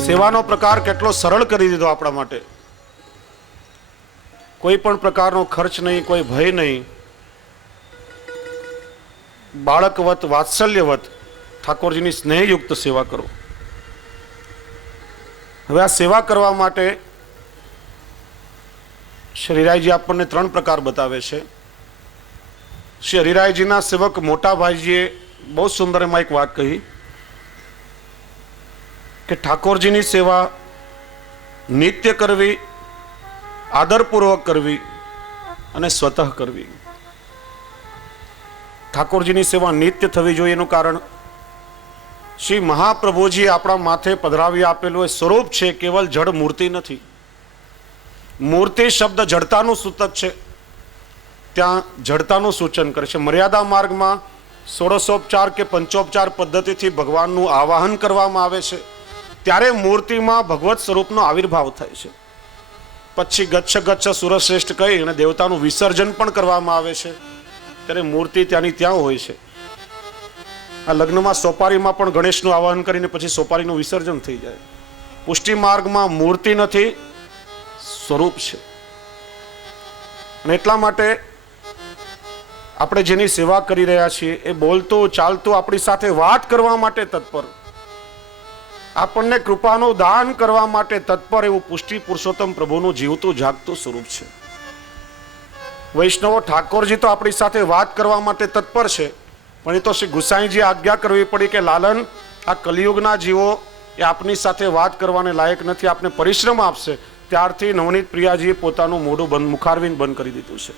સેવાનો પ્રકાર કેટલો સરળ કરી દીધો આપણા માટે. કોઈ પણ પ્રકારનો ખર્ચ નહીં, કોઈ ભય નહીં. બાળકવત વાત્સલ્યવત ઠાકોરજીની સ્નેહયુક્ત સેવા કરો. હવે આ સેવા કરવા માટે શ્રી હરિરાયજી આપણને 3 પ્રકાર બતાવે છે. શ્રી હરિરાયજીના સેવક મોટા ભાઈજીએ બહુ સુંદર એમાં એક વાત કહી કે ઠાકોરજીની સેવા નિત્ય કરવી, આદરપૂર્વક કરવી અને સ્વતઃ કરવી. ઠાકોરજીની સેવા નિત્ય થવી જોઈએ. એનું કારણ શ્રી મહાપ્રભુજી આપણા માથે પધરાવી આપેલું એ સ્વરૂપ છે, કેવલ જડ મૂર્તિ નથી. મૂર્તિ શબ્દ જડતાનું સૂચક છે, ત્યાં જડતાનું સૂચન કરે છે. મર્યાદા માર્ગમાં ષોડશોપચાર કે પંચોપચાર પદ્ધતિથી ભગવાનનું આવાહન કરવામાં આવે છે, ત્યારે મૂર્તિમાં ભગવત સ્વરૂપનો આવિર્ભાવ થાય છે. પછી ગચ્છ ગચ્છ સુરશ્રેષ્ઠ કહી અને દેવતાનું વિસર્જન પણ કરવામાં આવે છે, ત્યારે મૂર્તિ ત્યાંની ત્યાં હોય છે. આ લગ્નમાં સોપારીમાં પણ ગણેશનું આવાહન કરીને પછી સોપારીનું વિસર્જન થઈ જાય. પુષ્ટિ માર્ગમાં મૂર્તિ નથી, સ્વરૂપ છે. અને એટલા માટે આપણે જેની સેવા કરી રહ્યા છીએ એ બોલતું ચાલતું આપણી સાથે વાત કરવા માટે તત્પર, આપણને કૃપાનું દાન કરવા માટે તત્પર એવું પુષ્ટિ પુરુષોત્તમ પ્રભુનું જીવતું જાગતું સ્વરૂપ છે. વૈષ્ણવો, ઠાકોરજી તો આપણી સાથે વાત કરવા માટે તત્પર છે, પણ એ તો શ્રી ગુસાઈજી આજ્ઞા કરવી પડી કે લાલન, આ કલિયુગના જીવો એ આપની સાથે વાત કરવાને લાયક નથી, આપને પરિશ્રમ આપશે. ત્યારથી નવનીત પ્રિયાજીએ પોતાનું મોઢું બંધ, મુખારવિંદ બંધ કરી દીધું છે.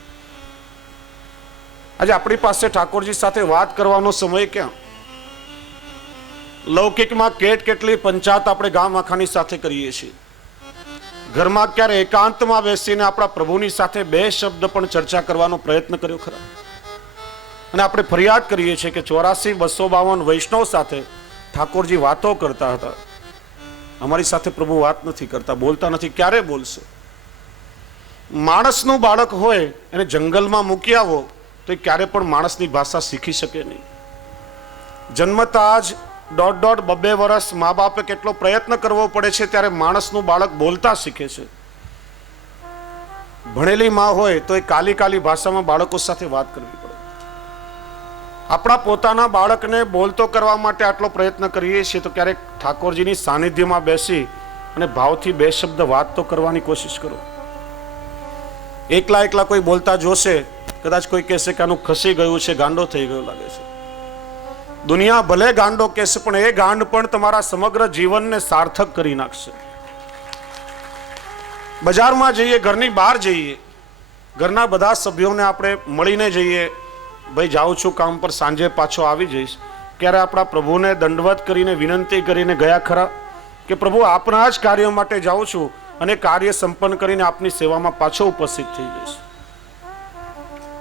આજે આપણી પાસે ઠાકોરજી સાથે વાત કરવાનો સમય ક્યાં? લૌકિકમાં કેટલી પંચાયત આપણે ગામ આખાની સાથે કરીએ છીએ. ઘરમાં ક્યારે એકાંતમાં બેસીને આપણા પ્રભુની સાથે 2 શબ્દ પણ ચર્ચા કરવાનો પ્રયત્ન કર્યો ખરા? અને આપણે ફરિયાદ કરીએ છીએ કે 84,252 વૈષ્ણવ સાથે ઠાકોરજી વાતો કરતા હતા, અમારી સાથે પ્રભુ વાત નથી કરતા, બોલતા નથી. ક્યારે બોલશે? માણસનું બાળક હોય એને જંગલમાં મૂકી આવો તો એ ક્યારે પણ માણસની ભાષા શીખી શકે નહીં. જન્મતા જ 1.5-2 વર્ષ મા બાપે કેટલો પ્રયત્ન કરવો પડે છે, ત્યારે માણસનું બાળક બોલતા શીખે છે. ભણેલી માં હોય તો એ કાલી ભાષામાં બાળકો સાથે વાત કરવી પડે. આપણા પોતાના બાળકને બોલતો કરવા માટે આટલો પ્રયત્ન કરીએ છીએ, તો ક્યારેક ઠાકોરજીની સાનિધ્યમાં બેસી અને ભાવથી 2 શબ્દ વાત તો કરવાની કોશિશ કરો. એકલા કોઈ બોલતા જોશે, કદાચ કોઈ કહેશે કે આનું ખસી ગયું છે, ગાંડો થઈ ગયો લાગે છે. દુનિયા ભલે ગાંડો કહેશે, પણ એ ગાંડ પણ તમારા સમગ્ર જીવનને સાર્થક કરી નાખશે. બજારમાં જઈએ, ઘરની બહાર જઈએ, ઘરના બધા સભ્યોને આપણે મળીને જઈએ, ભાઈ જાઉં છું કામ પર, સાંજે પાછો આવી જઈશ. ક્યારે આપણા પ્રભુને દંડવત કરીને વિનંતી કરીને ગયા ખરા કે પ્રભુ આપના જ કાર્ય માટે જાઉં છું અને કાર્ય સંપન્ન કરીને આપની સેવામાં પાછો ઉપસ્થિત થઈ જઈશ?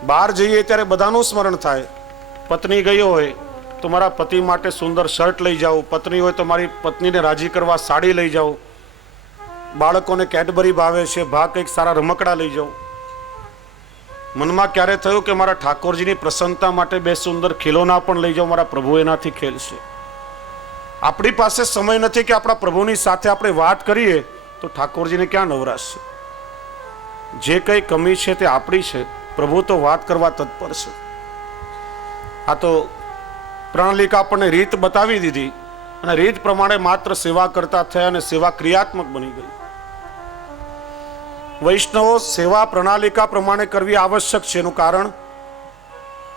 બહાર જઈએ ત્યારે બધાનું સ્મરણ થાય. પત્ની ગઈ હોય તો મારા પતિ માટે સુંદર શર્ટ લઈ જાઓ, પત્ની હોય તો મારી પત્નીને રાજી કરવા સાડી લઈ જાઓ, બાળકોને કેડબરી ભાવે છે, કંઈક સારા રમકડા લઈ જાઓ. મનમાં ક્યારે થયું કે મારા ઠાકોરજીની પ્રસન્નતા માટે 2 સુંદર ખીલોના પણ લઈ જાઓ, મારા પ્રભુ એનાથી ખેલશે? આપણી પાસે સમય નથી કે આપણા પ્રભુની સાથે આપણે વાત કરીએ, તો ઠાકોરજીને ક્યાં નવરાશ છે? જે કંઈ કમી છે તે આપણી છે, પ્રભુ તો વાત કરવા તત્પર છે. આ તો પ્રણાલિકા આપણને રીત બતાવી દીધી અને રીત પ્રમાણે માત્ર સેવા કરતા થયા અને સેવા ક્રિયાત્મક બની ગઈ. વૈષ્ણવો, સેવા પ્રણાલિકા પ્રમાણે કરવી આવશ્યક છે. એનું કારણ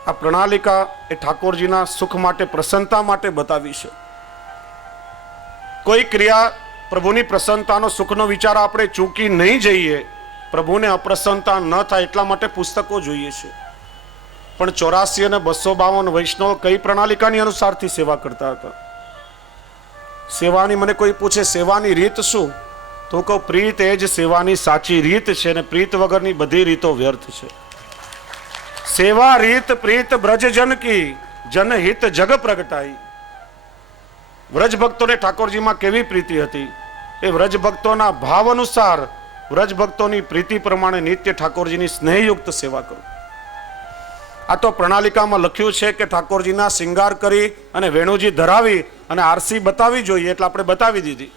આ પ્રણાલિકા એ ઠાકોરજીના સુખ માટે, પ્રસન્નતા માટે બતાવી છે. કોઈ ક્રિયા પ્રભુની પ્રસન્નતાનો, સુખનો વિચાર આપણે ચૂકી નહીં જઈએ, પ્રભુને અપ્રસન્નતા ન થાય એટલા માટે પુસ્તકો જોઈએ છે. પણ 84 અને 252 વૈષ્ણવ કઈ પ્રણાલિકાની અનુસારથી સેવા કરતા હતા? સેવાની, મને કોઈ પૂછે સેવાની રીત શું, તો કહું પ્રીત એ જ સેવાની સાચી રીત છે, અને પ્રીત વગરની બધી રીતો વ્યર્થ છે. સેવા રીત પ્રીત બ્રજજન કી, જનહિત જગ પ્રગટાઈ. વ્રજ ભક્તોને ઠાકોરજીમાં કેવી પ્રીતિ હતી, એ વ્રજ ભક્તોના ભાવ અનુસાર, વ્રજ ભક્તોની પ્રીતિ પ્રમાણે નિત્ય ઠાકોરજીની સ્નેહયુક્ત સેવા કરો. આ તો પ્રણાલિકામાં લખ્યું છે કે ઠાકોરજીના શિંગાર કરી અને વેણુજી ધરાવી અને આરસી બતાવી જોઈએ, એટલે આપણે બતાવી દીધી.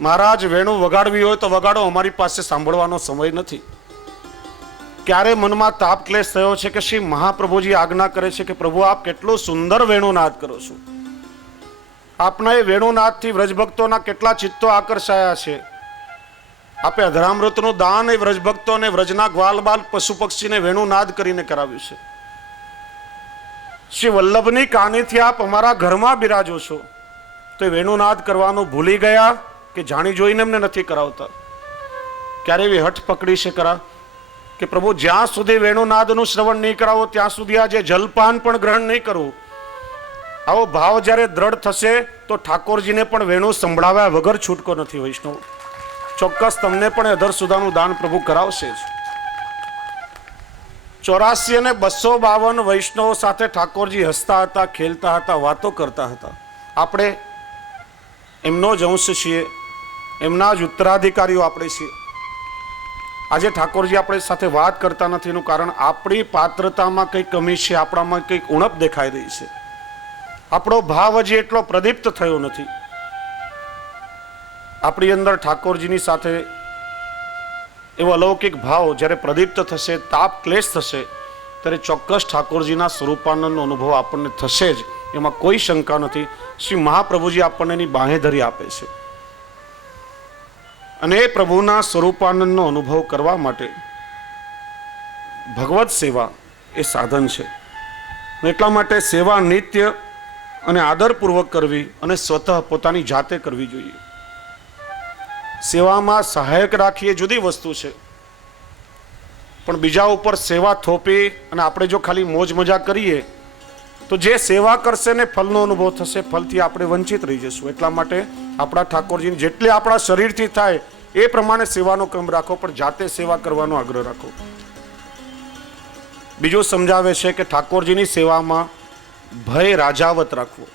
મહારાજ વેણુ વગાડવી હોય તો વગાડો, અમારી પાસે સાંભળવાનો સમય નથી. ક્યારે મનમાં તાપ ક્લેશ થયો છે કે શ્રી મહાપ્રભુજી આજ્ઞા કરે છે કે પ્રભુ આપ કેટલું સુંદર વેણુનાદ કરો છો, આપના એ વેણુનાદથી વ્રજભક્તોના કેટલા ચિત્તો આકર્ષાયા છે. આપે અધરામૃતનું દાન એ વ્રજભક્તોને વ્રજના ગ્વાલ બાલ પશુ પક્ષીને વેણુનાદ કરીને કરાવ્યું છે. શ્રી વલ્લભની કાનીથી આપ અમારા ઘરમાં બિરાજો છો, તો એ વેણુનાદ કરવાનું ભૂલી ગયા કે જાણી જોઈને એમને નથી કરાવતા? ક્યારે એવી હઠ પકડી છે કરા કે પ્રભુ જ્યાં સુધી વેણુનાદનું શ્રવણ નહીં કરાવો ત્યાં સુધી આજે જલપાન પણ ગ્રહણ નહીં કરવું. આવો ભાવ જ્યારે દ્રઢ થશે તો ઠાકોરજીને પણ વેણુ સંભળાવ્યા વગર છૂટકો નથી. વૈષ્ણવ ચોક્કસ તમને પણ અધર સુધાનું દાન પ્રભુ કરાવશે જ. 84 અને 252 વૈષ્ણવો સાથે ઠાકોરજી હસતા હતા, ખેલતા હતા, વાતો કરતા હતા. આપણે એમનો જ અંશ છીએ, એમના જ ઉત્તરાધિકારીઓ આપણે છીએ. આજે ઠાકોરજી આપણી સાથે વાત કરતા નથી એનું કારણ આપણી પાત્રતામાં કંઈક કમી છે, આપણામાં કંઈક ઉણપ દેખાઈ રહી છે. આપણો ભાવ હજી એટલો પ્રદીપ્ત થયો નથી. આપણી અંદર ઠાકોરજીની સાથે એવો અલૌકિક ભાવ જ્યારે પ્રદીપ્ત થશે, તાપ ક્લેશ થશે, ત્યારે ચોક્કસ ઠાકોરજીના સ્વરૂપાનંદનો અનુભવ આપણને થશે જ, એમાં કોઈ શંકા નથી. શ્રી મહાપ્રભુજી આપણને એની બાંહેધરી આપે છે અને એ પ્રભુના સ્વરૂપાનંદનો અનુભવ કરવા માટે ભગવત સેવા એ સાધન છે. એટલા માટે સેવા નિત્ય અને આદરપૂર્વક કરવી અને સ્વતઃ પોતાની જાતે કરવી જોઈએ. સેવામાં સહાયક રાખીએ જુદી વસ્તુ છે, પણ બીજા ઉપર સેવા થોપી અને આપણે જો ખાલી મોજ મજા કરીએ તો જે સેવા કરશે ને ફલનો અનુભવ થશે, ફલથી આપણે વંચિત રહી જશું. એટલા માટે આપણા ઠાકોરજીની જેટલી આપણા શરીરથી થાય એ પ્રમાણે સેવાનો ક્રમ રાખો, પણ જાતે સેવા કરવાનો આગ્રહ રાખો. બીજું સમજાવે છે કે ઠાકોરજીની સેવામાં ભય રાજાવત રાખવો.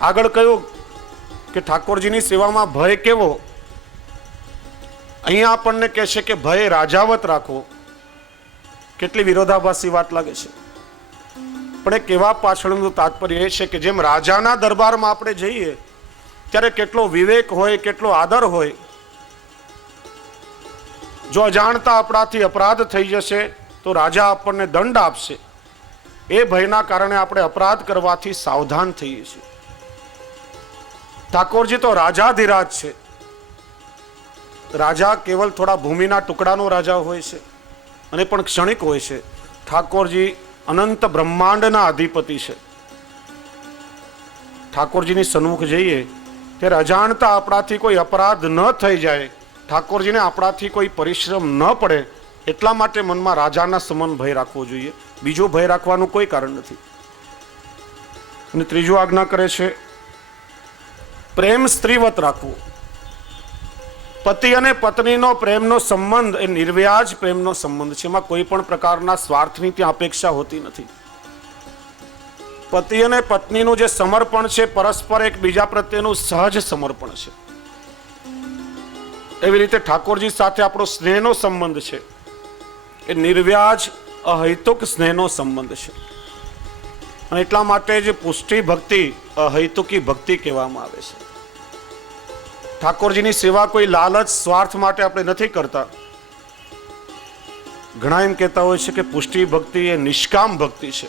આગળ કહ્યું કે ઠાકોરજીની સેવામાં ભય કેવો, અહીંયા આપણને કહે છે કે ભય રાજાવત રાખવો. કેટલી વિરોધાભાસી વાત લાગે છે, પણ એ કહેવા પાછળનું તાત્પર્ય એ છે કે જેમ રાજાના દરબારમાં આપણે જઈએ ત્યારે કેટલો વિવેક હોય, કેટલો આદર હોય. જો અજાણતા આપણાથી અપરાધ થઈ જશે તો રાજા આપણને દંડ આપશે. એ ભયના કારણે આપણે અપરાધ કરવાથી સાવધાન થઈએ છીએ. ઠાકોરજી તો રાજાધિરાજ છે. રાજા કેવલ થોડા ભૂમિના ટુકડાનો રાજા હોય છે અને પણ ક્ષણિક હોય છે. ઠાકોરજી અનંત બ્રહ્માંડના અધિપતિ છે. ઠાકોરજીની સન્મુખ જઈએ ત્યારે અજાણતા આપણાથી કોઈ અપરાધ ન થઈ જાય, ઠાકોરજીને આપણાથી કોઈ પરિશ્રમ ન પડે, એટલા માટે મનમાં રાજાના સમાન ભય રાખવો જોઈએ. બીજો ભય રાખવાનું કોઈ કારણ નથી. અને ત્રીજું આજ્ઞા કરે છે પ્રેમ સ્ત્રીવત રાખવો. પતિ અને પત્નીનો પ્રેમનો સંબંધ એ નિર્વ્યાજ પ્રેમનો સંબંધ છે. એમાં કોઈ પણ પ્રકારના સ્વાર્થની ત્યાં અપેક્ષા હોતી નથી. પતિ અને પત્નીનું જે સમર્પણ છે પરસ્પર એકબીજા પ્રત્યેનું સહજ સમર્પણ છે. એવી રીતે ઠાકોરજી સાથે આપણો સ્નેહનો સંબંધ છે એ નિર્વ્યાજ અહૈતુક સ્નેહનો સંબંધ છે. અને એટલા માટે જે પુષ્ટિ ભક્તિ અહૈતુકી ભક્તિ કહેવામાં આવે છે. ઠાકોરજીની સેવા કોઈ લાલચ સ્વાર્થ માટે આપણે નથી કરતા. ઘણા એમ કહેતા હોય છે કે પુષ્ટિ ભક્તિ એ નિષ્કામ ભક્તિ છે.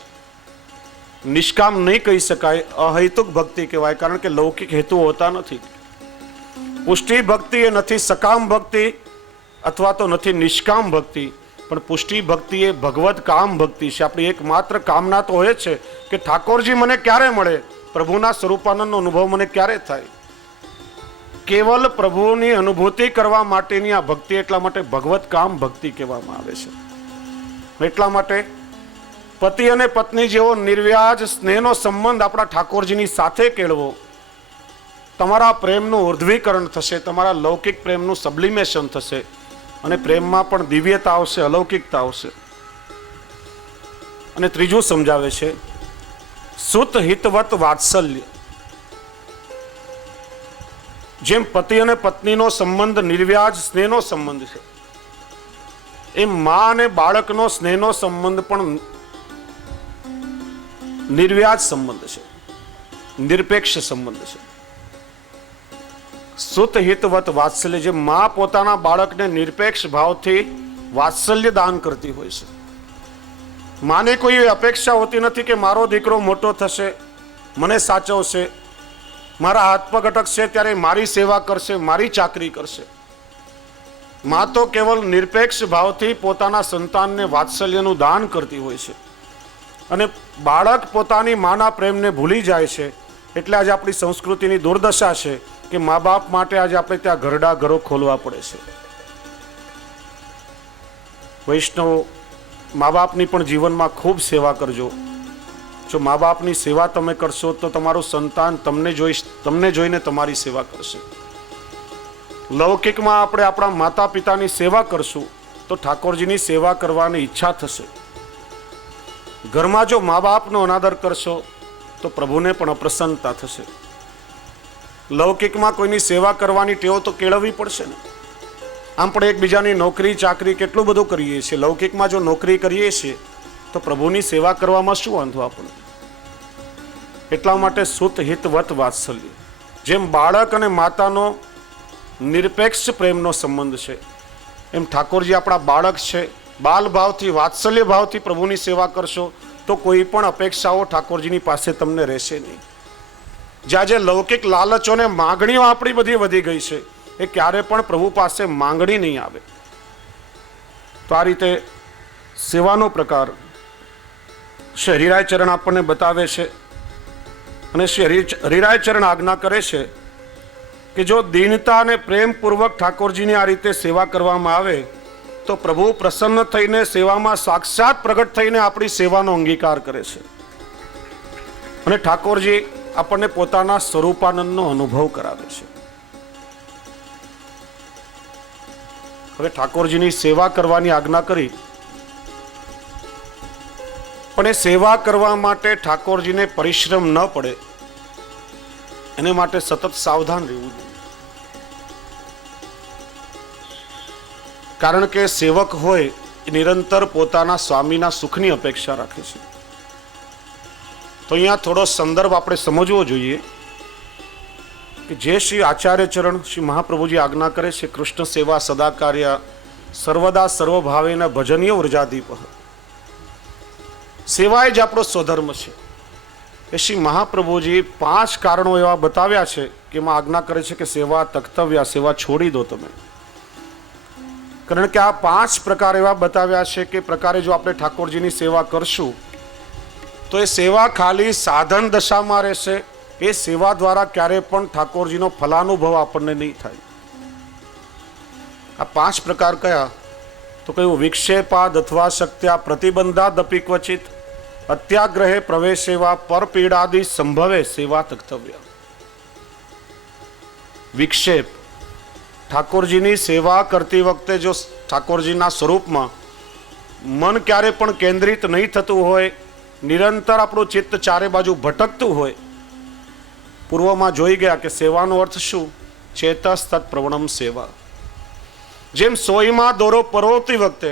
નિષ્કામ નહીં કહી શકાય, અહૈતુક ભક્તિ કહેવાય, કારણ કે લૌકિક હેતુ હોતા નથી. પુષ્ટિ ભક્તિ એ નથી સકામ ભક્તિ અથવા તો નથી નિષ્કામ ભક્તિ, પણ પુષ્ટિ ભક્તિ એ ભગવત કામ ભક્તિ છે. આપણી એકમાત્ર કામના તો હોય છે કે ઠાકોરજી મને ક્યારે મળે, પ્રભુના સ્વરૂપાનંદનો અનુભવ મને ક્યારે થાય. કેવલ પ્રભુની અનુભૂતિ કરવા માટેની આ ભક્તિ, એટલા માટે ભગવત કામ ભક્તિ કહેવામાં આવે છે. એટલા માટે પતિ અને પત્ની જેવો નિર્વ્યાજ સ્નેહનો સંબંધ આપણા ઠાકોરજીની સાથે કેળવો. તમારા પ્રેમનું ઉર્ધ્વીકરણ થશે, તમારા લૌકિક પ્રેમનું સબ્લિમેશન થશે અને પ્રેમમાં પણ દિવ્યતા આવશે, અલૌકિકતા આવશે. અને ત્રીજું સમજાવે છે સુત હિતવત વાત્સલ્ય. જેમ પતિ અને પત્નીનો સંબંધ નિર્વ્યાજ સ્નેહનો સંબંધ છે, એ મા અને બાળકનો સ્નેહનો સંબંધ પણ નિર્વ્યાજ સંબંધ છે, નિરપેક્ષ સંબંધ છે. સુત હિતવત વાત્સલ્ય, જે મા પોતાના બાળકને નિરપેક્ષ ભાવથી વાત્સલ્ય દાન કરતી હોય છે. માને કોઈ એવી અપેક્ષા હોતી નથી કે મારો દીકરો મોટો થશે, મને સાચવશે, મારા હાથ પગ અટકશે ત્યારે મારી સેવા કરશે, મારી ચાકરી કરશે. મા તો કેવલ નિરપેક્ષ ભાવથી પોતાના સંતાનને વાત્સલ્યનું દાન કરતી હોય છે. અને બાળક પોતાની માના પ્રેમને ભૂલી જાય છે. એટલે આજે આપણી સંસ્કૃતિની દુર્દશા છે કે મા બાપ માટે આજે આપણે ત્યાં ઘરડા ઘરો ખોલવા પડે છે. વૈષ્ણવ, મા બાપની પણ જીવનમાં ખૂબ સેવા કરજો. જો મા બાપની સેવા તમે કરશો તો તમારું સંતાન તમને જોઈને તમારી સેવા કરશે. લૌકિકમાં આપણે આપણા માતા પિતાની સેવા કરશું તો ઠાકોરજીની સેવા કરવાની ઈચ્છા થશે. ઘરમાં જો મા બાપનો અનાદર કરશો તો પ્રભુને પણ અપ્રસન્નતા થશે. લૌકિકમાં કોઈની સેવા કરવાની ટેવ તો કેળવવી પડશે ને. આમ પણ એકબીજાની નોકરી ચાકરી કેટલું બધું કરીએ છીએ. લૌકિકમાં જો નોકરી કરીએ છીએ તો પ્રભુની સેવા કરવામાં શું વાંધો આપણને? એટલા માટે સુત હિતવત વાત્સલ્ય, જેમ બાળક અને માતાનો નિરપેક્ષ પ્રેમનો સંબંધ છે, એમ ઠાકોરજી આપણા બાળક છે. બાલ ભાવથી, વાત્સલ્ય ભાવથી પ્રભુની સેવા કરશો તો કોઈ પણ અપેક્ષાઓ ઠાકોરજીની પાસે તમને રહેશે નહીં. જ્યાં જે લૌકિક લાલચો ને માંગણીઓ આપણી બધી વધી ગઈ છે, એ ક્યારે પણ પ્રભુ પાસે માંગણી નહીં આવે. તો આ રીતે સેવાનો પ્રકાર શ્રી હરિરાય ચરણ આપણને બતાવે છે. અને શ્રી હરિરાય ચરણ આજ્ઞા કરે છે કે જો દીનતા અને પ્રેમપૂર્વક ઠાકોરજીની આ રીતે સેવા કરવામાં આવે તો પ્રભુ પ્રસન્ન થઈને સેવામાં સાક્ષાત પ્રગટ થઈને આપણી સેવાનો અંગીકાર કરે છે. અને ઠાકોરજી આપણને પોતાના સ્વરૂપાનંદનો અનુભવ કરાવે છે. હવે ઠાકોરજીની સેવા કરવાની આજ્ઞા કરી, પણ એ સેવા કરવા માટે ઠાકોરજીને પરિશ્રમ ન પડે એને માટે સતત સાવધાન રહેવું જોઈએ. કારણ કે સેવક હોય એ નિરંતર પોતાના સ્વામીના સુખની અપેક્ષા રાખે છે. તો અહીંયા થોડો સંદર્ભ આપણે સમજવો જોઈએ કે જે શ્રી આચાર્ય ચરણ શ્રી મહાપ્રભુજી આજ્ઞા કરે છે, કૃષ્ણ સેવા સદા કાર્ય સર્વદા સર્વભાવેના ભજનીય વ્રજાદીપ, સેવા જ આપણો સ્વધર્મ છે. એ શ્રી મહાપ્રભુજી 5 કારણો એવા બતાવ્યા છે કે એમાં આજ્ઞા કરે છે કે સેવા તક્તવ્ય, સેવા છોડી દો તમે. કારણ કે આ 5 પ્રકાર એવા બતાવ્યા છે કે પ્રકારે જો આપણે ઠાકોરજીની સેવા કરશું તો એ સેવા ખાલી સાધન દશામાં રહેશે. એ સેવા દ્વારા ક્યારે પણ ઠાકોરજીનો ફલાનુભવ આપણને નહીં થાય. આ 5 પ્રકાર કયા? તો કયું? વિક્ષેપાદ અથવા શક્ત્યા પ્રતિબંધાદ અપી ક્વચિત, અત્યાગ્રહે પ્રવેશેવા પરપીડાદિ સંભવે સેવા તક્તવ્ય. વિક્ષેપ, ઠાકોરજીની સેવા કરતી વખતે જો ઠાકોરજીના સ્વરૂપમાં મન ક્યારે પણ કેન્દ્રિત નહીં થતું હોય, નિરંતર આપણું ચિત્ત ચારે બાજુ ભટકતું હોય. પૂર્વમાં જોઈ ગયા કે સેવાનો અર્થ શું? ચેતસ તત્ પ્રવણમ સેવા. જેમ સોયમાં દોરો પરોવતી વખતે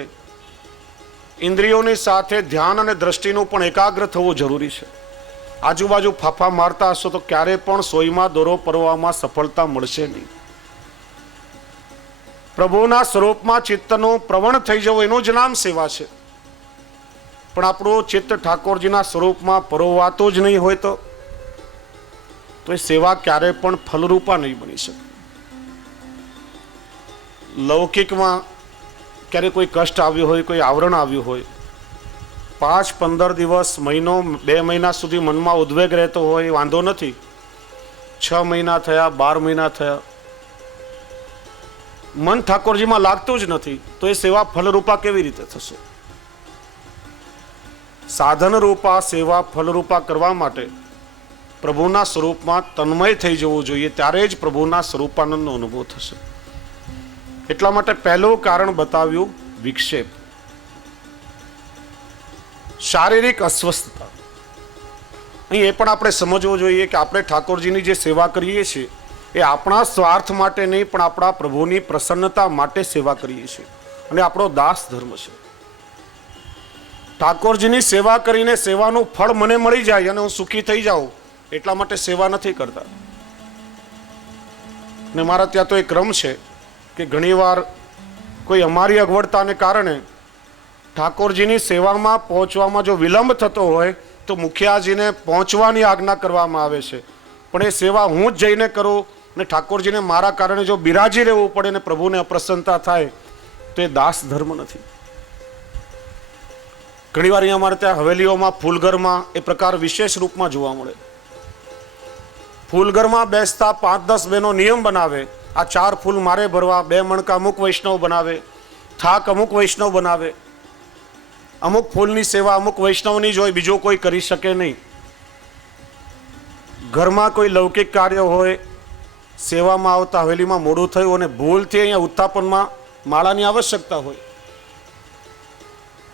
ઇન્દ્રિયોની સાથે ધ્યાન અને દ્રષ્ટિનું પણ એકાગ્ર થવું જરૂરી છે. આજુબાજુ ફાફા મારતા હશો તો ક્યારે પણ સોયમાં દોરો પરોવામાં સફળતા મળશે નહીં. પ્રભુના સ્વરૂપમાં ચિત્તનું પ્રવણ થઈ જવું એનું જ નામ સેવા છે. પણ આપણું ચિત્ત ઠાકોરજીના સ્વરૂપમાં પરોવાતું જ નહીં હોય તો એ સેવા ક્યારે પણ ફલરૂપા નહીં બની શકે. લૌકિકમાં ક્યારે કોઈ કષ્ટ આવ્યું હોય, કોઈ આવરણ આવ્યું હોય, 5-15 દિવસ, મહિનો, 2 મહિના સુધી મનમાં ઉદ્વેગ રહેતો હોય, વાંધો નથી. 6 મહિના થયા, 12 મહિના થયા, મન ઠાકોરજીમાં લાગતું જ નથી, તો એ સેવા ફલરૂપા કેવી રીતે થશે? સાધન રૂપા સેવા ફલરૂપા કરવા માટે પ્રભુના સ્વરૂપમાં તન્મય થઈ જવું જોઈએ, ત્યારે જ પ્રભુના સ્વરૂપાનંદનો અનુભવ થશે. એટલા માટે પહેલું કારણ બતાવ્યું વિક્ષેપ, શારીરિક અસ્વસ્થતા. અહીં એ પણ આપણે સમજવું જોઈએ કે આપણે ઠાકોરજીની જે સેવા કરીએ છીએ એ આપણા સ્વાર્થ માટે નહીં પણ આપણા પ્રભુની પ્રસન્નતા માટે સેવા કરીએ છીએ. અને આપણો દાસ ધર્મ છે. ઠાકોરજીની સેવા કરીને સેવાનું ફળ મને મળી જાય અને હું સુખી થઈ જાઉં એટલા માટે સેવા નથી કરતા. ને મારા ત્યાં તો એક ક્રમ છે કે ઘણીવાર કોઈ અમારી અગવડતાને કારણે ઠાકોરજીની સેવામાં પહોંચવામાં જો વિલંબ થતો હોય તો મુખિયાજીને પહોંચવાની આજ્ઞા કરવામાં આવે છે, પણ એ સેવા હું જ જઈને કરું ને ઠાકોરજીને મારા કારણે જો બિરાજી રહેવું પડે ને પ્રભુને અપ્રસન્નતા થાય તો એ દાસ ધર્મ નથી. ઘણીવાર અહીંયા અમારે ત્યાં હવેલીઓમાં ફૂલઘરમાં એ પ્રકાર વિશેષ રૂપમાં જોવા મળે. ફૂલઘરમાં બેસતા 5-10 બહેનો નિયમ બનાવે, આ 4 ફૂલ મારે ભરવા, 2 મણકા અમુક વૈષ્ણવ બનાવે, થાક અમુક વૈષ્ણવ બનાવે. અમુક ફૂલની સેવા અમુક વૈષ્ણવની જ હોય, બીજો કોઈ કરી શકે નહીં. ઘરમાં કોઈ લૌકિક કાર્ય હોય, સેવામાં આવતા હવેલીમાં મોડું થયું અને ભૂલથી અહીંયા ઉત્થાપનમાં માળાની આવશ્યકતા હોય,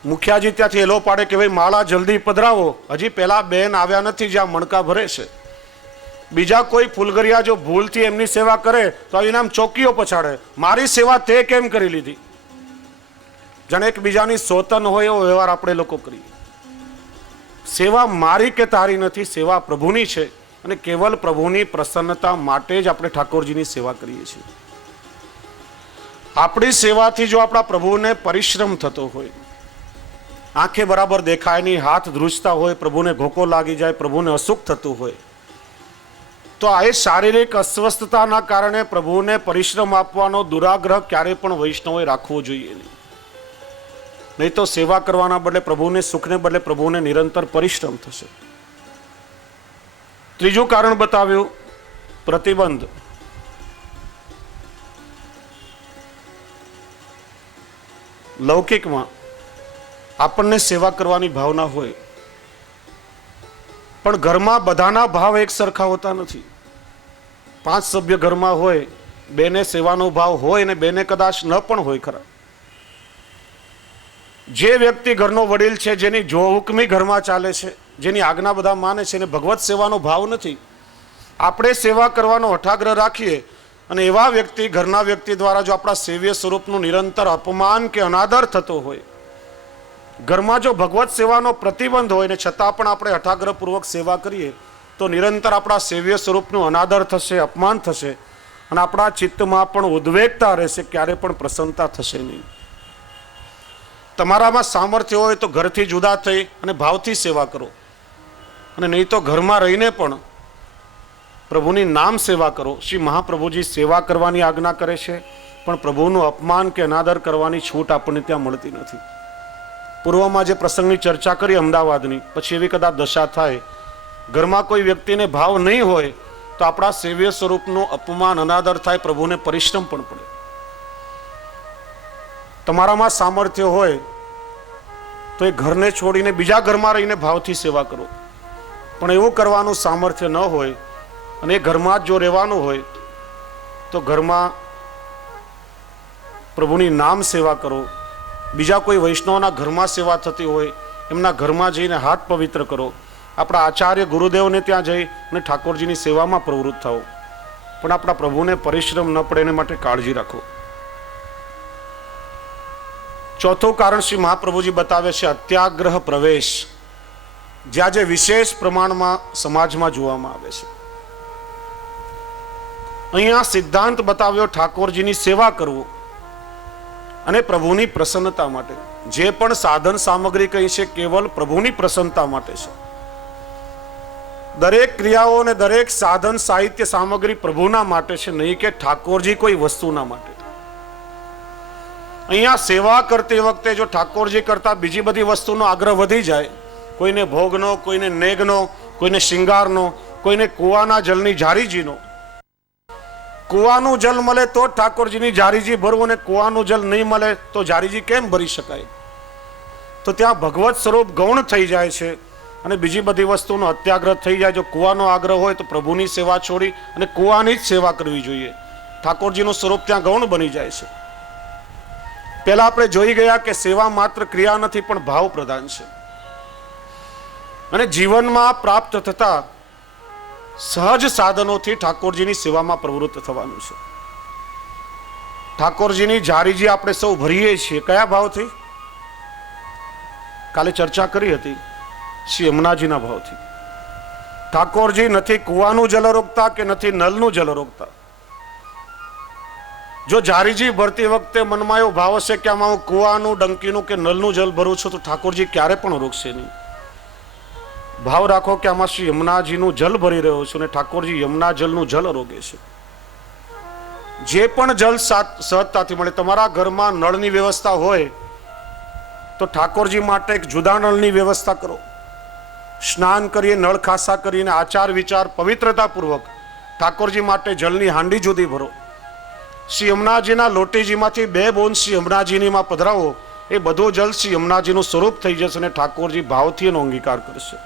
મુખિયાજી ત્યાંથી એલો પાડે કે ભાઈ માળા જલ્દી પધરાવો, હજી પહેલા બેન આવ્યા નથી જ્યાં મણકા ભરે છે. બીજા કોઈ ફૂલગરિયા જો ભૂલથી એમની સેવા કરે તો આવીને આમ ચોકીઓ પછાડે, મારી સેવા તે કેમ કરી લીધી. જાણે એકબીજાની સોતન હોય એવો વ્યવહાર આપણે લોકો કરીએ. સેવા મારી કે તારી નથી, સેવા પ્રભુની છે અને કેવલ પ્રભુની પ્રસન્નતા માટે જ આપણે ઠાકોરજીની સેવા કરીએ છીએ. આપણી સેવાથી જો આપણા પ્રભુને પરિશ્રમ થતો હોય, આંખે બરાબર દેખાય નહીં, હાથ ધ્રુજતા હોય, પ્રભુને ઘોકો લાગી જાય, પ્રભુને અસુખ થતું હોય, તો આ શારીરિક અસ્વસ્થતાના કારણે પ્રભુને પરિશ્રમ આપવાનો દુરાગ્રહ ક્યારે પણ વૈષ્ણવોએ રાખવો જોઈએ નહીં. નહીં તો સેવા કરવાના બદલે પ્રભુને સુખને બદલે પ્રભુને નિરંતર પરિશ્રમ થશે. ત્રીજું કારણ બતાવ્યું પ્રતિબંધ. લૌકિકમાં આપણને સેવા કરવાની ભાવના હોય, પણ ઘરમાં બધાના ભાવ એક સરખા હોતા નથી. 5 સભ્ય ઘરમાં હોય, બેને સેવાનો ભાવ હોય ને બેને કદાચ ન પણ હોય ખરા. જે વ્યક્તિ ઘરનો વડીલ છે, જેની જો હુકમી ઘરમાં ચાલે છે, જેની આજ્ઞા બધા માને છે, એને ભગવત સેવાનો ભાવ નથી. આપણે સેવા કરવાનો હઠાગ્રહ રાખીએ અને એવા વ્યક્તિ, ઘરના વ્યક્તિ દ્વારા જો આપણા સેવ્ય સ્વરૂપનું નિરંતર અપમાન કે અનાદર થતો હોય, ઘરમાં જો ભગવત સેવાનો પ્રતિબંધ હોય ને છતાં પણ આપણે હઠાગ્રહપૂર્વક સેવા કરીએ તો નિરંતર આપણા સેવ્ય સ્વરૂપનું અનાદર થશે, અપમાન થશે અને આપણા ચિત્તમાં પણ ઉદ્વેગતા રહેશે, ક્યારે પણ પ્રસન્નતા થશે નહીં. તમારામાં સામર્થ્ય હોય તો ઘરથી જુદા થઈ અને ભાવથી સેવા કરો, અને નહીં તો ઘરમાં રહીને પણ પ્રભુની નામ સેવા કરો. શ્રી મહાપ્રભુજી સેવા કરવાની આજ્ઞા કરે છે, પણ પ્રભુનું અપમાન કે અનાદર કરવાની છૂટ આપણને ત્યાં મળતી નથી. પૂર્વમાં જે પ્રસંગની ચર્ચા કરી અમદાવાદની, પછી એવી કદાચ દશા થાય, ઘરમાં કોઈ વ્યક્તિને ભાવ નહીં હોય તો આપણા સેવ્ય સ્વરૂપનું અપમાન અનાદર થાય, પ્રભુને પરિશ્રમ પણ પડે. તમારામાં સામર્થ્ય હોય તો એ ઘરને છોડીને બીજા ઘરમાં રહીને ભાવથી સેવા કરો, પણ એવું કરવાનું સામર્થ્ય ન હોય અને એ ઘરમાં જ જો રહેવાનું હોય તો ઘરમાં પ્રભુની નામ સેવા કરો. બીજા કોઈ વૈષ્ણવના ઘરમાં સેવા થતી હોય એમના ઘરમાં જઈને હાથ પવિત્ર કરો. આપણા આચાર્ય ગુરુદેવને ત્યાં જઈ અને ઠાકોરજીની સેવામાં પ્રવૃત્ત થાઓ, પણ આપણા પ્રભુને પરિશ્રમ ન પડે એને માટે કાળજી રાખો. ચોથું કારણ શ્રી મહાપ્રભુજી બતાવે છે અત્યાગ્રહ પ્રવેશ, જ્યાં જે વિશેષ પ્રમાણમાં સમાજમાં જોવામાં આવે છે. અહીંયા સિદ્ધાંત બતાવ્યો ઠાકોરજીની સેવા કરવું અને પ્રભુની પ્રસન્નતા માટે. જે પણ સાધન સામગ્રી કહી છે કેવલ પ્રભુની પ્રસન્નતા માટે છે. દરેક ક્રિયાઓ અને દરેક સાધન સાહિત્ય સામગ્રી પ્રભુના માટે છે, નહીં કે ઠાકોરજી કોઈ વસ્તુના માટે. અહીંયા સેવા કરતી વખતે જો ઠાકોરજી કરતા બીજી બધી વસ્તુનો આગ્રહ વધી જાય, કોઈને ભોગનો, કોઈને નેગનો, કોઈને શિંગારનો, કોઈને કુવાના જલની જારીજીનો. કુવાનું જલ મળે તો ઠાકોરજીની જારીજી ભરવું અને કુવાનું જલ નહીં મળે તો જારીજી કેમ ભરી શકાય? તો ત્યાં ભગવત સ્વરૂપ ગૌણ થઈ જાય છે અને બીજી બધી વસ્તુનો અત્યાગ્રહ થઈ જાય. જો કુવાનો આગ્રહ હોય તો પ્રભુની સેવા છોડી અને કુવાની જ સેવા કરવી જોઈએ. ઠાકોરજીનું સ્વરૂપ ત્યાં ગૌણ બની જાય છે. પહેલા આપણે જોઈ ગયા કે સેવા માત્ર ક્રિયા નથી પણ ભાવ પ્રધાન છે, અને જીવનમાં પ્રાપ્ત થતા સહજ સાધનોથી ઠાકોરજીની સેવામાં પ્રવૃત્ત થવાનું છે. ઠાકોરજીની જારીજી આપણે સૌ ભરીએ છીએ કયા ભાવથી? કાલે ચર્ચા કરી હતી શ્રી યમુનાજીના ભાવથી. ઠાકોરજી નથી કુવાનું જલ રોકતા કે નથી નલનું જલ રોકતા. જો જારીજી ભરતી વખતે મનમાં એવો ભાવ હશે કે આમાં હું કુવાનું, ડંકીનું કે નલનું જલ ભરું છું, તો ઠાકોરજી ક્યારે પણ રોકશે નહીં. ભાવ રાખો કે આમાં શ્રી યમુનાજીનું જલ ભરી રહ્યો છું અને ઠાકોરજી યમુના જલનું જલ રોકે છે. જે પણ જલ સહજતાથી મળે. તમારા ઘરમાં નળની વ્યવસ્થા હોય તો ઠાકોરજી માટે એક જુદા નળની વ્યવસ્થા કરો. સ્નાન કરીએ, નળ ખાસા કરીને આચાર વિચાર પવિત્રતાપૂર્વક ઠાકોરજી માટે જલની હાંડી જુદી ભરો. શ્રી યમુનાજીના લોટીજીમાંથી 2 બોન શ્રી યમુનાજીનીમાં પધરાવો. એ બધું જલ શ્રી યમુનાજીનું સ્વરૂપ થઈ જશે અને ઠાકોરજી ભાવથી એનો અંગીકાર કરશે.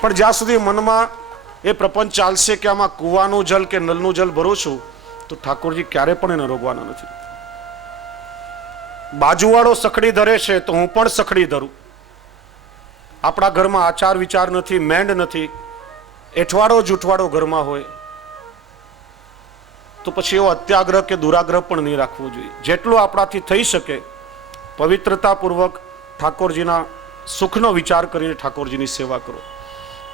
પણ જ્યાં સુધી મનમાં એ પ્રપંચ ચાલશે કે આમાં કુવાનું જલ કે નલનું જલ ભરું છું, તો ઠાકોરજી ક્યારે પણ એને રોકવાના નથી. બાજુવાળો સખડી ધરે છે તો હું પણ સખડી ધરું. આપણા ઘરમાં આચાર વિચાર નથી, મેંડ નથી, એઠવાડો જૂઠવાડો ઘરમાં હોય તો પછી એવો અત્યાગ્રહ કે દુરાગ્રહ પણ નહીં રાખવો જોઈએ. જેટલું આપણાથી થઈ શકે પવિત્રતાપૂર્વક ઠાકોરજીના સુખનો વિચાર કરીને ઠાકોરજીની સેવા કરો.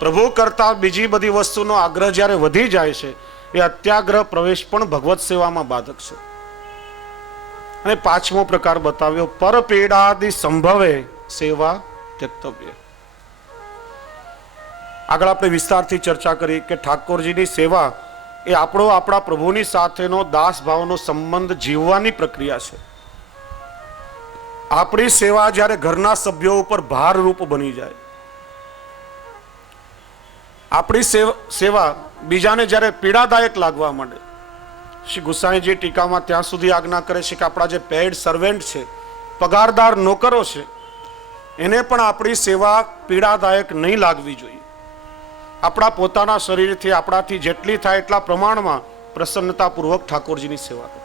પ્રભુ કરતા બીજી બધી વસ્તુનો આગ્રહ જ્યારે વધી જાય છે, એ અત્યાગ્રહ પ્રવેશ પણ ભગવત સેવામાં બાધક છે. અને 5મો પ્રકાર બતાવ્યો, પર પીડાદિ સંભવે સેવા ત્યક્તવ્ય. આગળ આપણે વિસ્તારથી ચર્ચા કરી કે ઠાકોરજીની સેવા એ આપણા પ્રભુની સાથેનો દાસ ભાવનો સંબંધ જીવવાની પ્રક્રિયા છે. આપણી સેવા જ્યારે ઘરના સભ્યો ઉપર ભારરૂપ બની જાય, આપણી સેવા બીજાને જ્યારે પીડાદાયક લાગવા માંડે, શ્રી ગુસાઈજી ટીકામાં ત્યાં સુધી આજ્ઞા કરે છે કે આપણા જે પેડ સર્વેન્ટ છે, પગારદાર નોકરો છે, એને પણ આપણી સેવા પીડાદાયક નહીં લાગવી જોઈએ. આપણા પોતાના શરીરથી આપણાથી જેટલી થાય એટલા પ્રમાણમાં પ્રસન્નતાપૂર્વક ઠાકોરજીની સેવા કરો.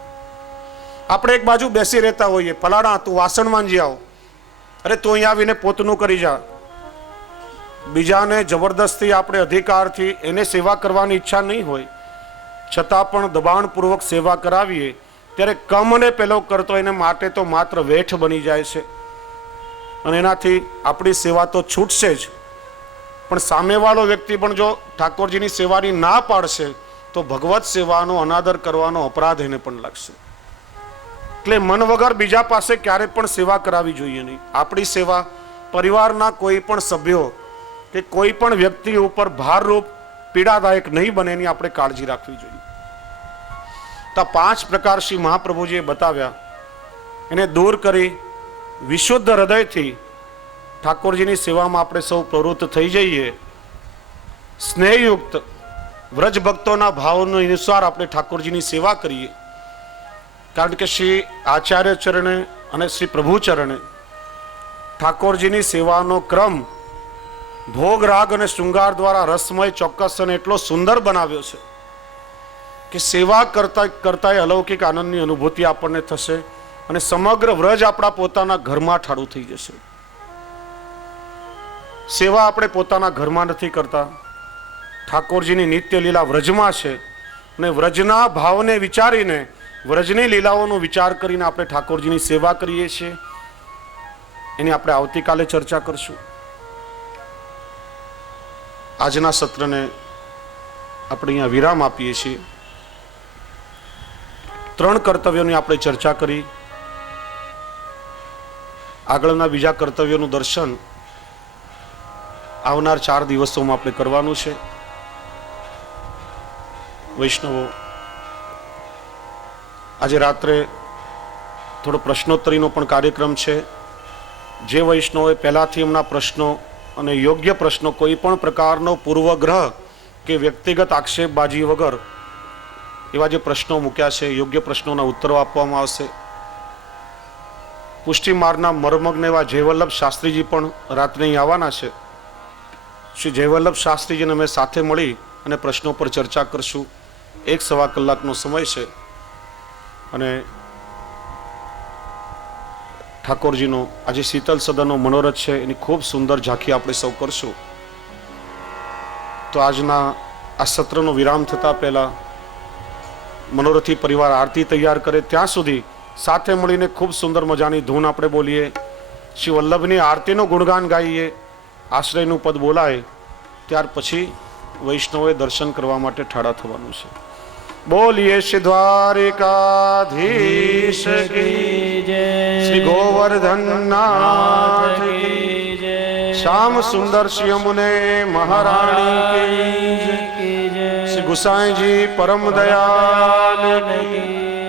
આપણે એક બાજુ બેસી રહેતા હોઈએ, ફલાણા તું વાસણ માંજી આવો, અરે તું અહીંયા આવીને પોતનું કરી જા. બીજાને જબરદસ્તી આપણે અધિકારથી એને સેવા કરવાની ઈચ્છા નહીં હોય છતાં પણ દબાણપૂર્વક સેવા કરાવીએ ત્યારે કમને પેલો કરતો એને માટે તો માત્ર વેઠ બની જાય છે અને એનાથી આપણી સેવા તો છૂટશે જ, પણ સામેવાળો વ્યક્તિ પણ જો ઠાકોરજીની સેવાની ના પાડશે તો ભગવત સેવાનો અનાદર કરવાનો અપરાધ એને પણ લાગશે. એટલે મન વગર બીજા પાસે ક્યારે પણ સેવા કરાવી જોઈએ નહીં. આપણી સેવા પરિવારના કોઈ પણ સભ્યો કે કોઈ પણ વ્યક્તિ ઉપર ભારરૂપ પીડાદાયક નહીં બને એની આપણે કાળજી રાખવી જોઈએ. તો 5 પ્રકાર શ્રી મહાપ્રભુજીએ બતાવ્યા, એને દૂર કરી વિશુદ્ધ હૃદયથી ઠાકોરજીની સેવામાં આપણે સૌ પ્રવૃત્ત થઈ જઈએ. સ્નેહયુક્ત વ્રજ ભક્તોના ભાવનો અનુસાર આપણે ઠાકોરજીની સેવા કરીએ. કારણ કે શ્રી આચાર્ય ચરણે અને શ્રી પ્રભુ ચરણે ઠાકોરજીની સેવાનો ક્રમ ભોગ રાગ અને શૃંગાર દ્વારા રસમય, ચોક્કસ અને એટલો સુંદર બનાવ્યો છે કે સેવા કરતા કરતા અલૌકિક આનંદની અનુભૂતિ આપણને થશે અને સમગ્ર વ્રજ આપણા પોતાના ઘરમાં ઠાળું થઈ જશે. સેવા આપણે પોતાના ઘરમાં નથી કરતા, ઠાકોરજીની નિત્ય લીલા વ્રજમાં છે અને વ્રજના ભાવને વિચારીને, વ્રજની લીલાઓનો વિચાર કરીને આપણે ઠાકોરજીની સેવા કરીએ છીએ. એની આપણે આવતીકાલે ચર્ચા કરશું. આજના સત્રને આપણે અહીંયા વિરામ આપીએ છીએ. 3 કર્તવ્યોની આપણે ચર્ચા કરી. આગળના બીજા કર્તવ્યોનું દર્શન આવનાર 4 દિવસોમાં આપણે કરવાનું છે. વૈષ્ણવો, આજે રાત્રે થોડો પ્રશ્નોત્તરીનો પણ કાર્યક્રમ છે. જે વૈષ્ણવોએ પહેલાથી એમના પ્રશ્નો અને યોગ્ય પ્રશ્નો, કોઈ પણ પ્રકારનો પૂર્વગ્રહ કે વ્યક્તિગત આક્ષેપબાજી વગર એવા જે પ્રશ્નો મૂક્યા છે, યોગ્ય પ્રશ્નોના ઉત્તરો આપવામાં આવશે. પુષ્ટિ માર્ગના મર્મજ્ઞ એવા જયવલ્લભ શાસ્ત્રીજી પણ રાત્રે અહીં આવવાના છે. શ્રી જયવલ્લભ શાસ્ત્રીજીને અમે સાથે મળી અને પ્રશ્નો પર ચર્ચા કરશું. 1-1.25 કલાકનો સમય છે અને ઠાકોરજીનો આજે શીતલ સદનનો મનોરથ છે, એની ખૂબ સુંદર ઝાંખી આપણે સૌ કરશું. તો આજના આ સત્રનો વિરામ થતા પહેલા મનોરથી પરિવાર આરતી તૈયાર કરે ત્યાં સુધી સાથે મળીને ખૂબ સુંદર મજાની ધૂન આપણે બોલીએ, શ્રી વલ્લભની આરતીનું ગુણગાન ગાઈએ, આશ્રયનું પદ બોલાય, ત્યાર પછી વૈષ્ણવોએ દર્શન કરવા માટે ઠાડા થવાનું છે. બોલીએ શ્રી દ્વારિકાધીશ કી જય, શ્રી ગોવર્ધનનાથ કી જય, શ્યામ સુંદર શ્રી યમુને મહારાણી કી જય, શ્રી ગુસાઈજી પરમ દયાલ કી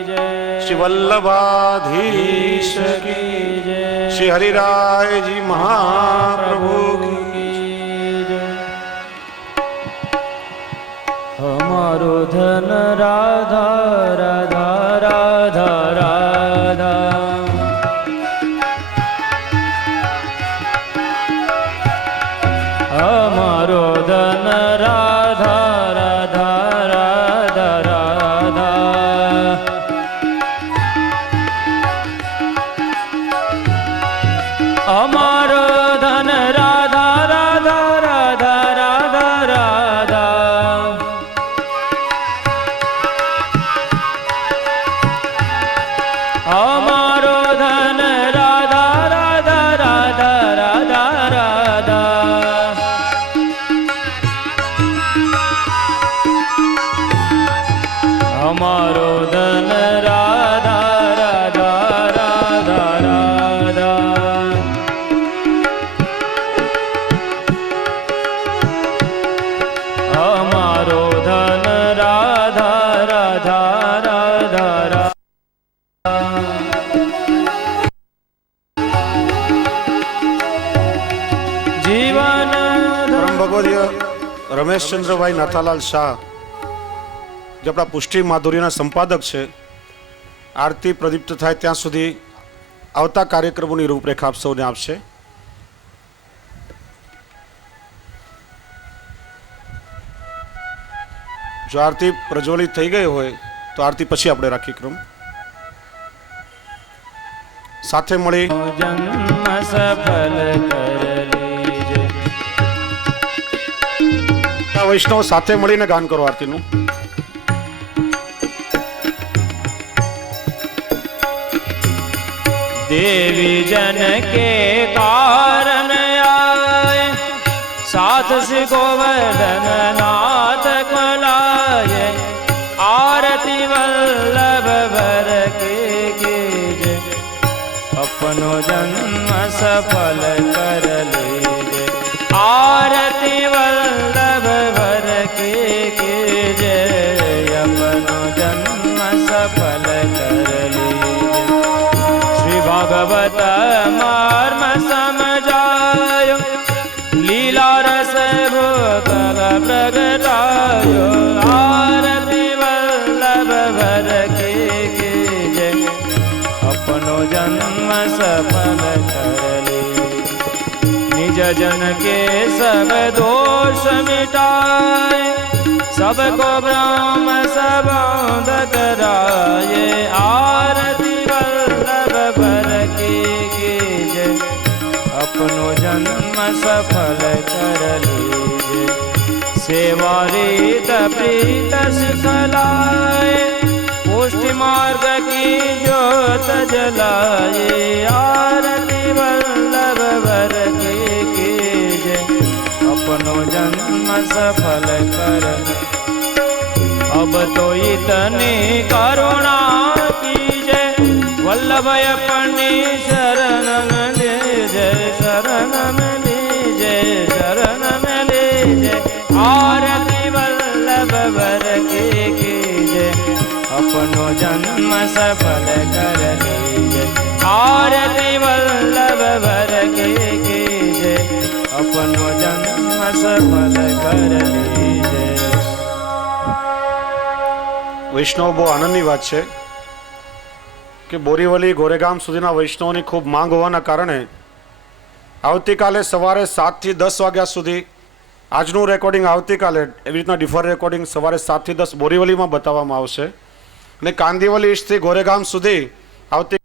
જય, શ્રી વલ્લભાધીશ કી જય, શ્રી હરિરાયજી મહાપ્રભુ કી જય. અમારો ધન રાધા રાધા રાધા રાધા, અમારો ધન રાધા રાધા રાધા રાધા, અમારો ધન રાધા રાધા રાધા રાધા રાધા, અમારો ધન રાધા રાધા રાધા રાધા રાધા, અમારો ધન રાધા રાધા રાધા રાધા, અમારો ધન રાધા રાધા રાધા રાધા. જીવન પરમ ભગવદીય રમેશચંદ્રભાઈ નાથાલાલ શાહ, જે આપણા પુષ્ટિ માધુર્યના સંપાદક છે, આરતી પ્રદીપ્ત થાય ત્યાં સુધી આવતા કાર્યક્રમોની રૂપરેખા આપ સૌને આપશે. જો આરતી પ્રજ્વલિત થઈ ગઈ હોય તો આરતી પછી આપણે રાખી ક્રમ. સાથે મળી જન્મ સફલ કર લીજે, વૈષ્ણવ સાથે મળીને ગાન કરો આરતીનું. देवी जन के कारण आए, साथ से गोवर्धन नाथ मलाए, आरती वल्लभ भर के कीजे, अपनो जन्म सफल कर लीजे, आरती वल्लभ भर के कीजे, अपनो जन्म सफल कर लीजे. भगवत मर्म समझायो, लीला रस भूतल प्रगटायो, आरती वल्लभ भर के कीजे, अपनो जन्म सफल कर लीजे. निज जन के सब दोष मिटाए, सबको ब्रह्म सबोध कराए, आरती भर के कीजे, अपनो जन्म सफल कर लीजे. सेवा रीत प्रीत सिखलाए, पुष्टि मार्ग की ज्योत जलाए, आरती वल्लभ भर के कीजे, अपनो जन्म सफल कर. अब तो इतनी करुणा कीजे, वल्लभ अपनी शरण में लीजे, शरण में लीजे, शरण में लीजे, आरती वल्लभ भर के कीजे, अपनो जन्म सफल कर लीजे, आरती वल्लभ भर के कीजे, अपनो जन्म सफल कर लीजे. વૈષ્ણવ બહુ આનંદની વાત છે કે બોરીવલી ગોરેગામ સુધીના વૈષ્ણવોની ખૂબ માંગ હોવાના કારણે આવતીકાલે સવારે 7 થી 10 વાગ્યા સુધી આજનું રેકોર્ડિંગ આવતીકાલે એવી રીતના ડિફર રેકોર્ડિંગ સવારે 7 થી 10 બોરીવલીમાં બતાવવામાં આવશે અને કાંદીવલી થી ગોરેગામ સુધી આવતી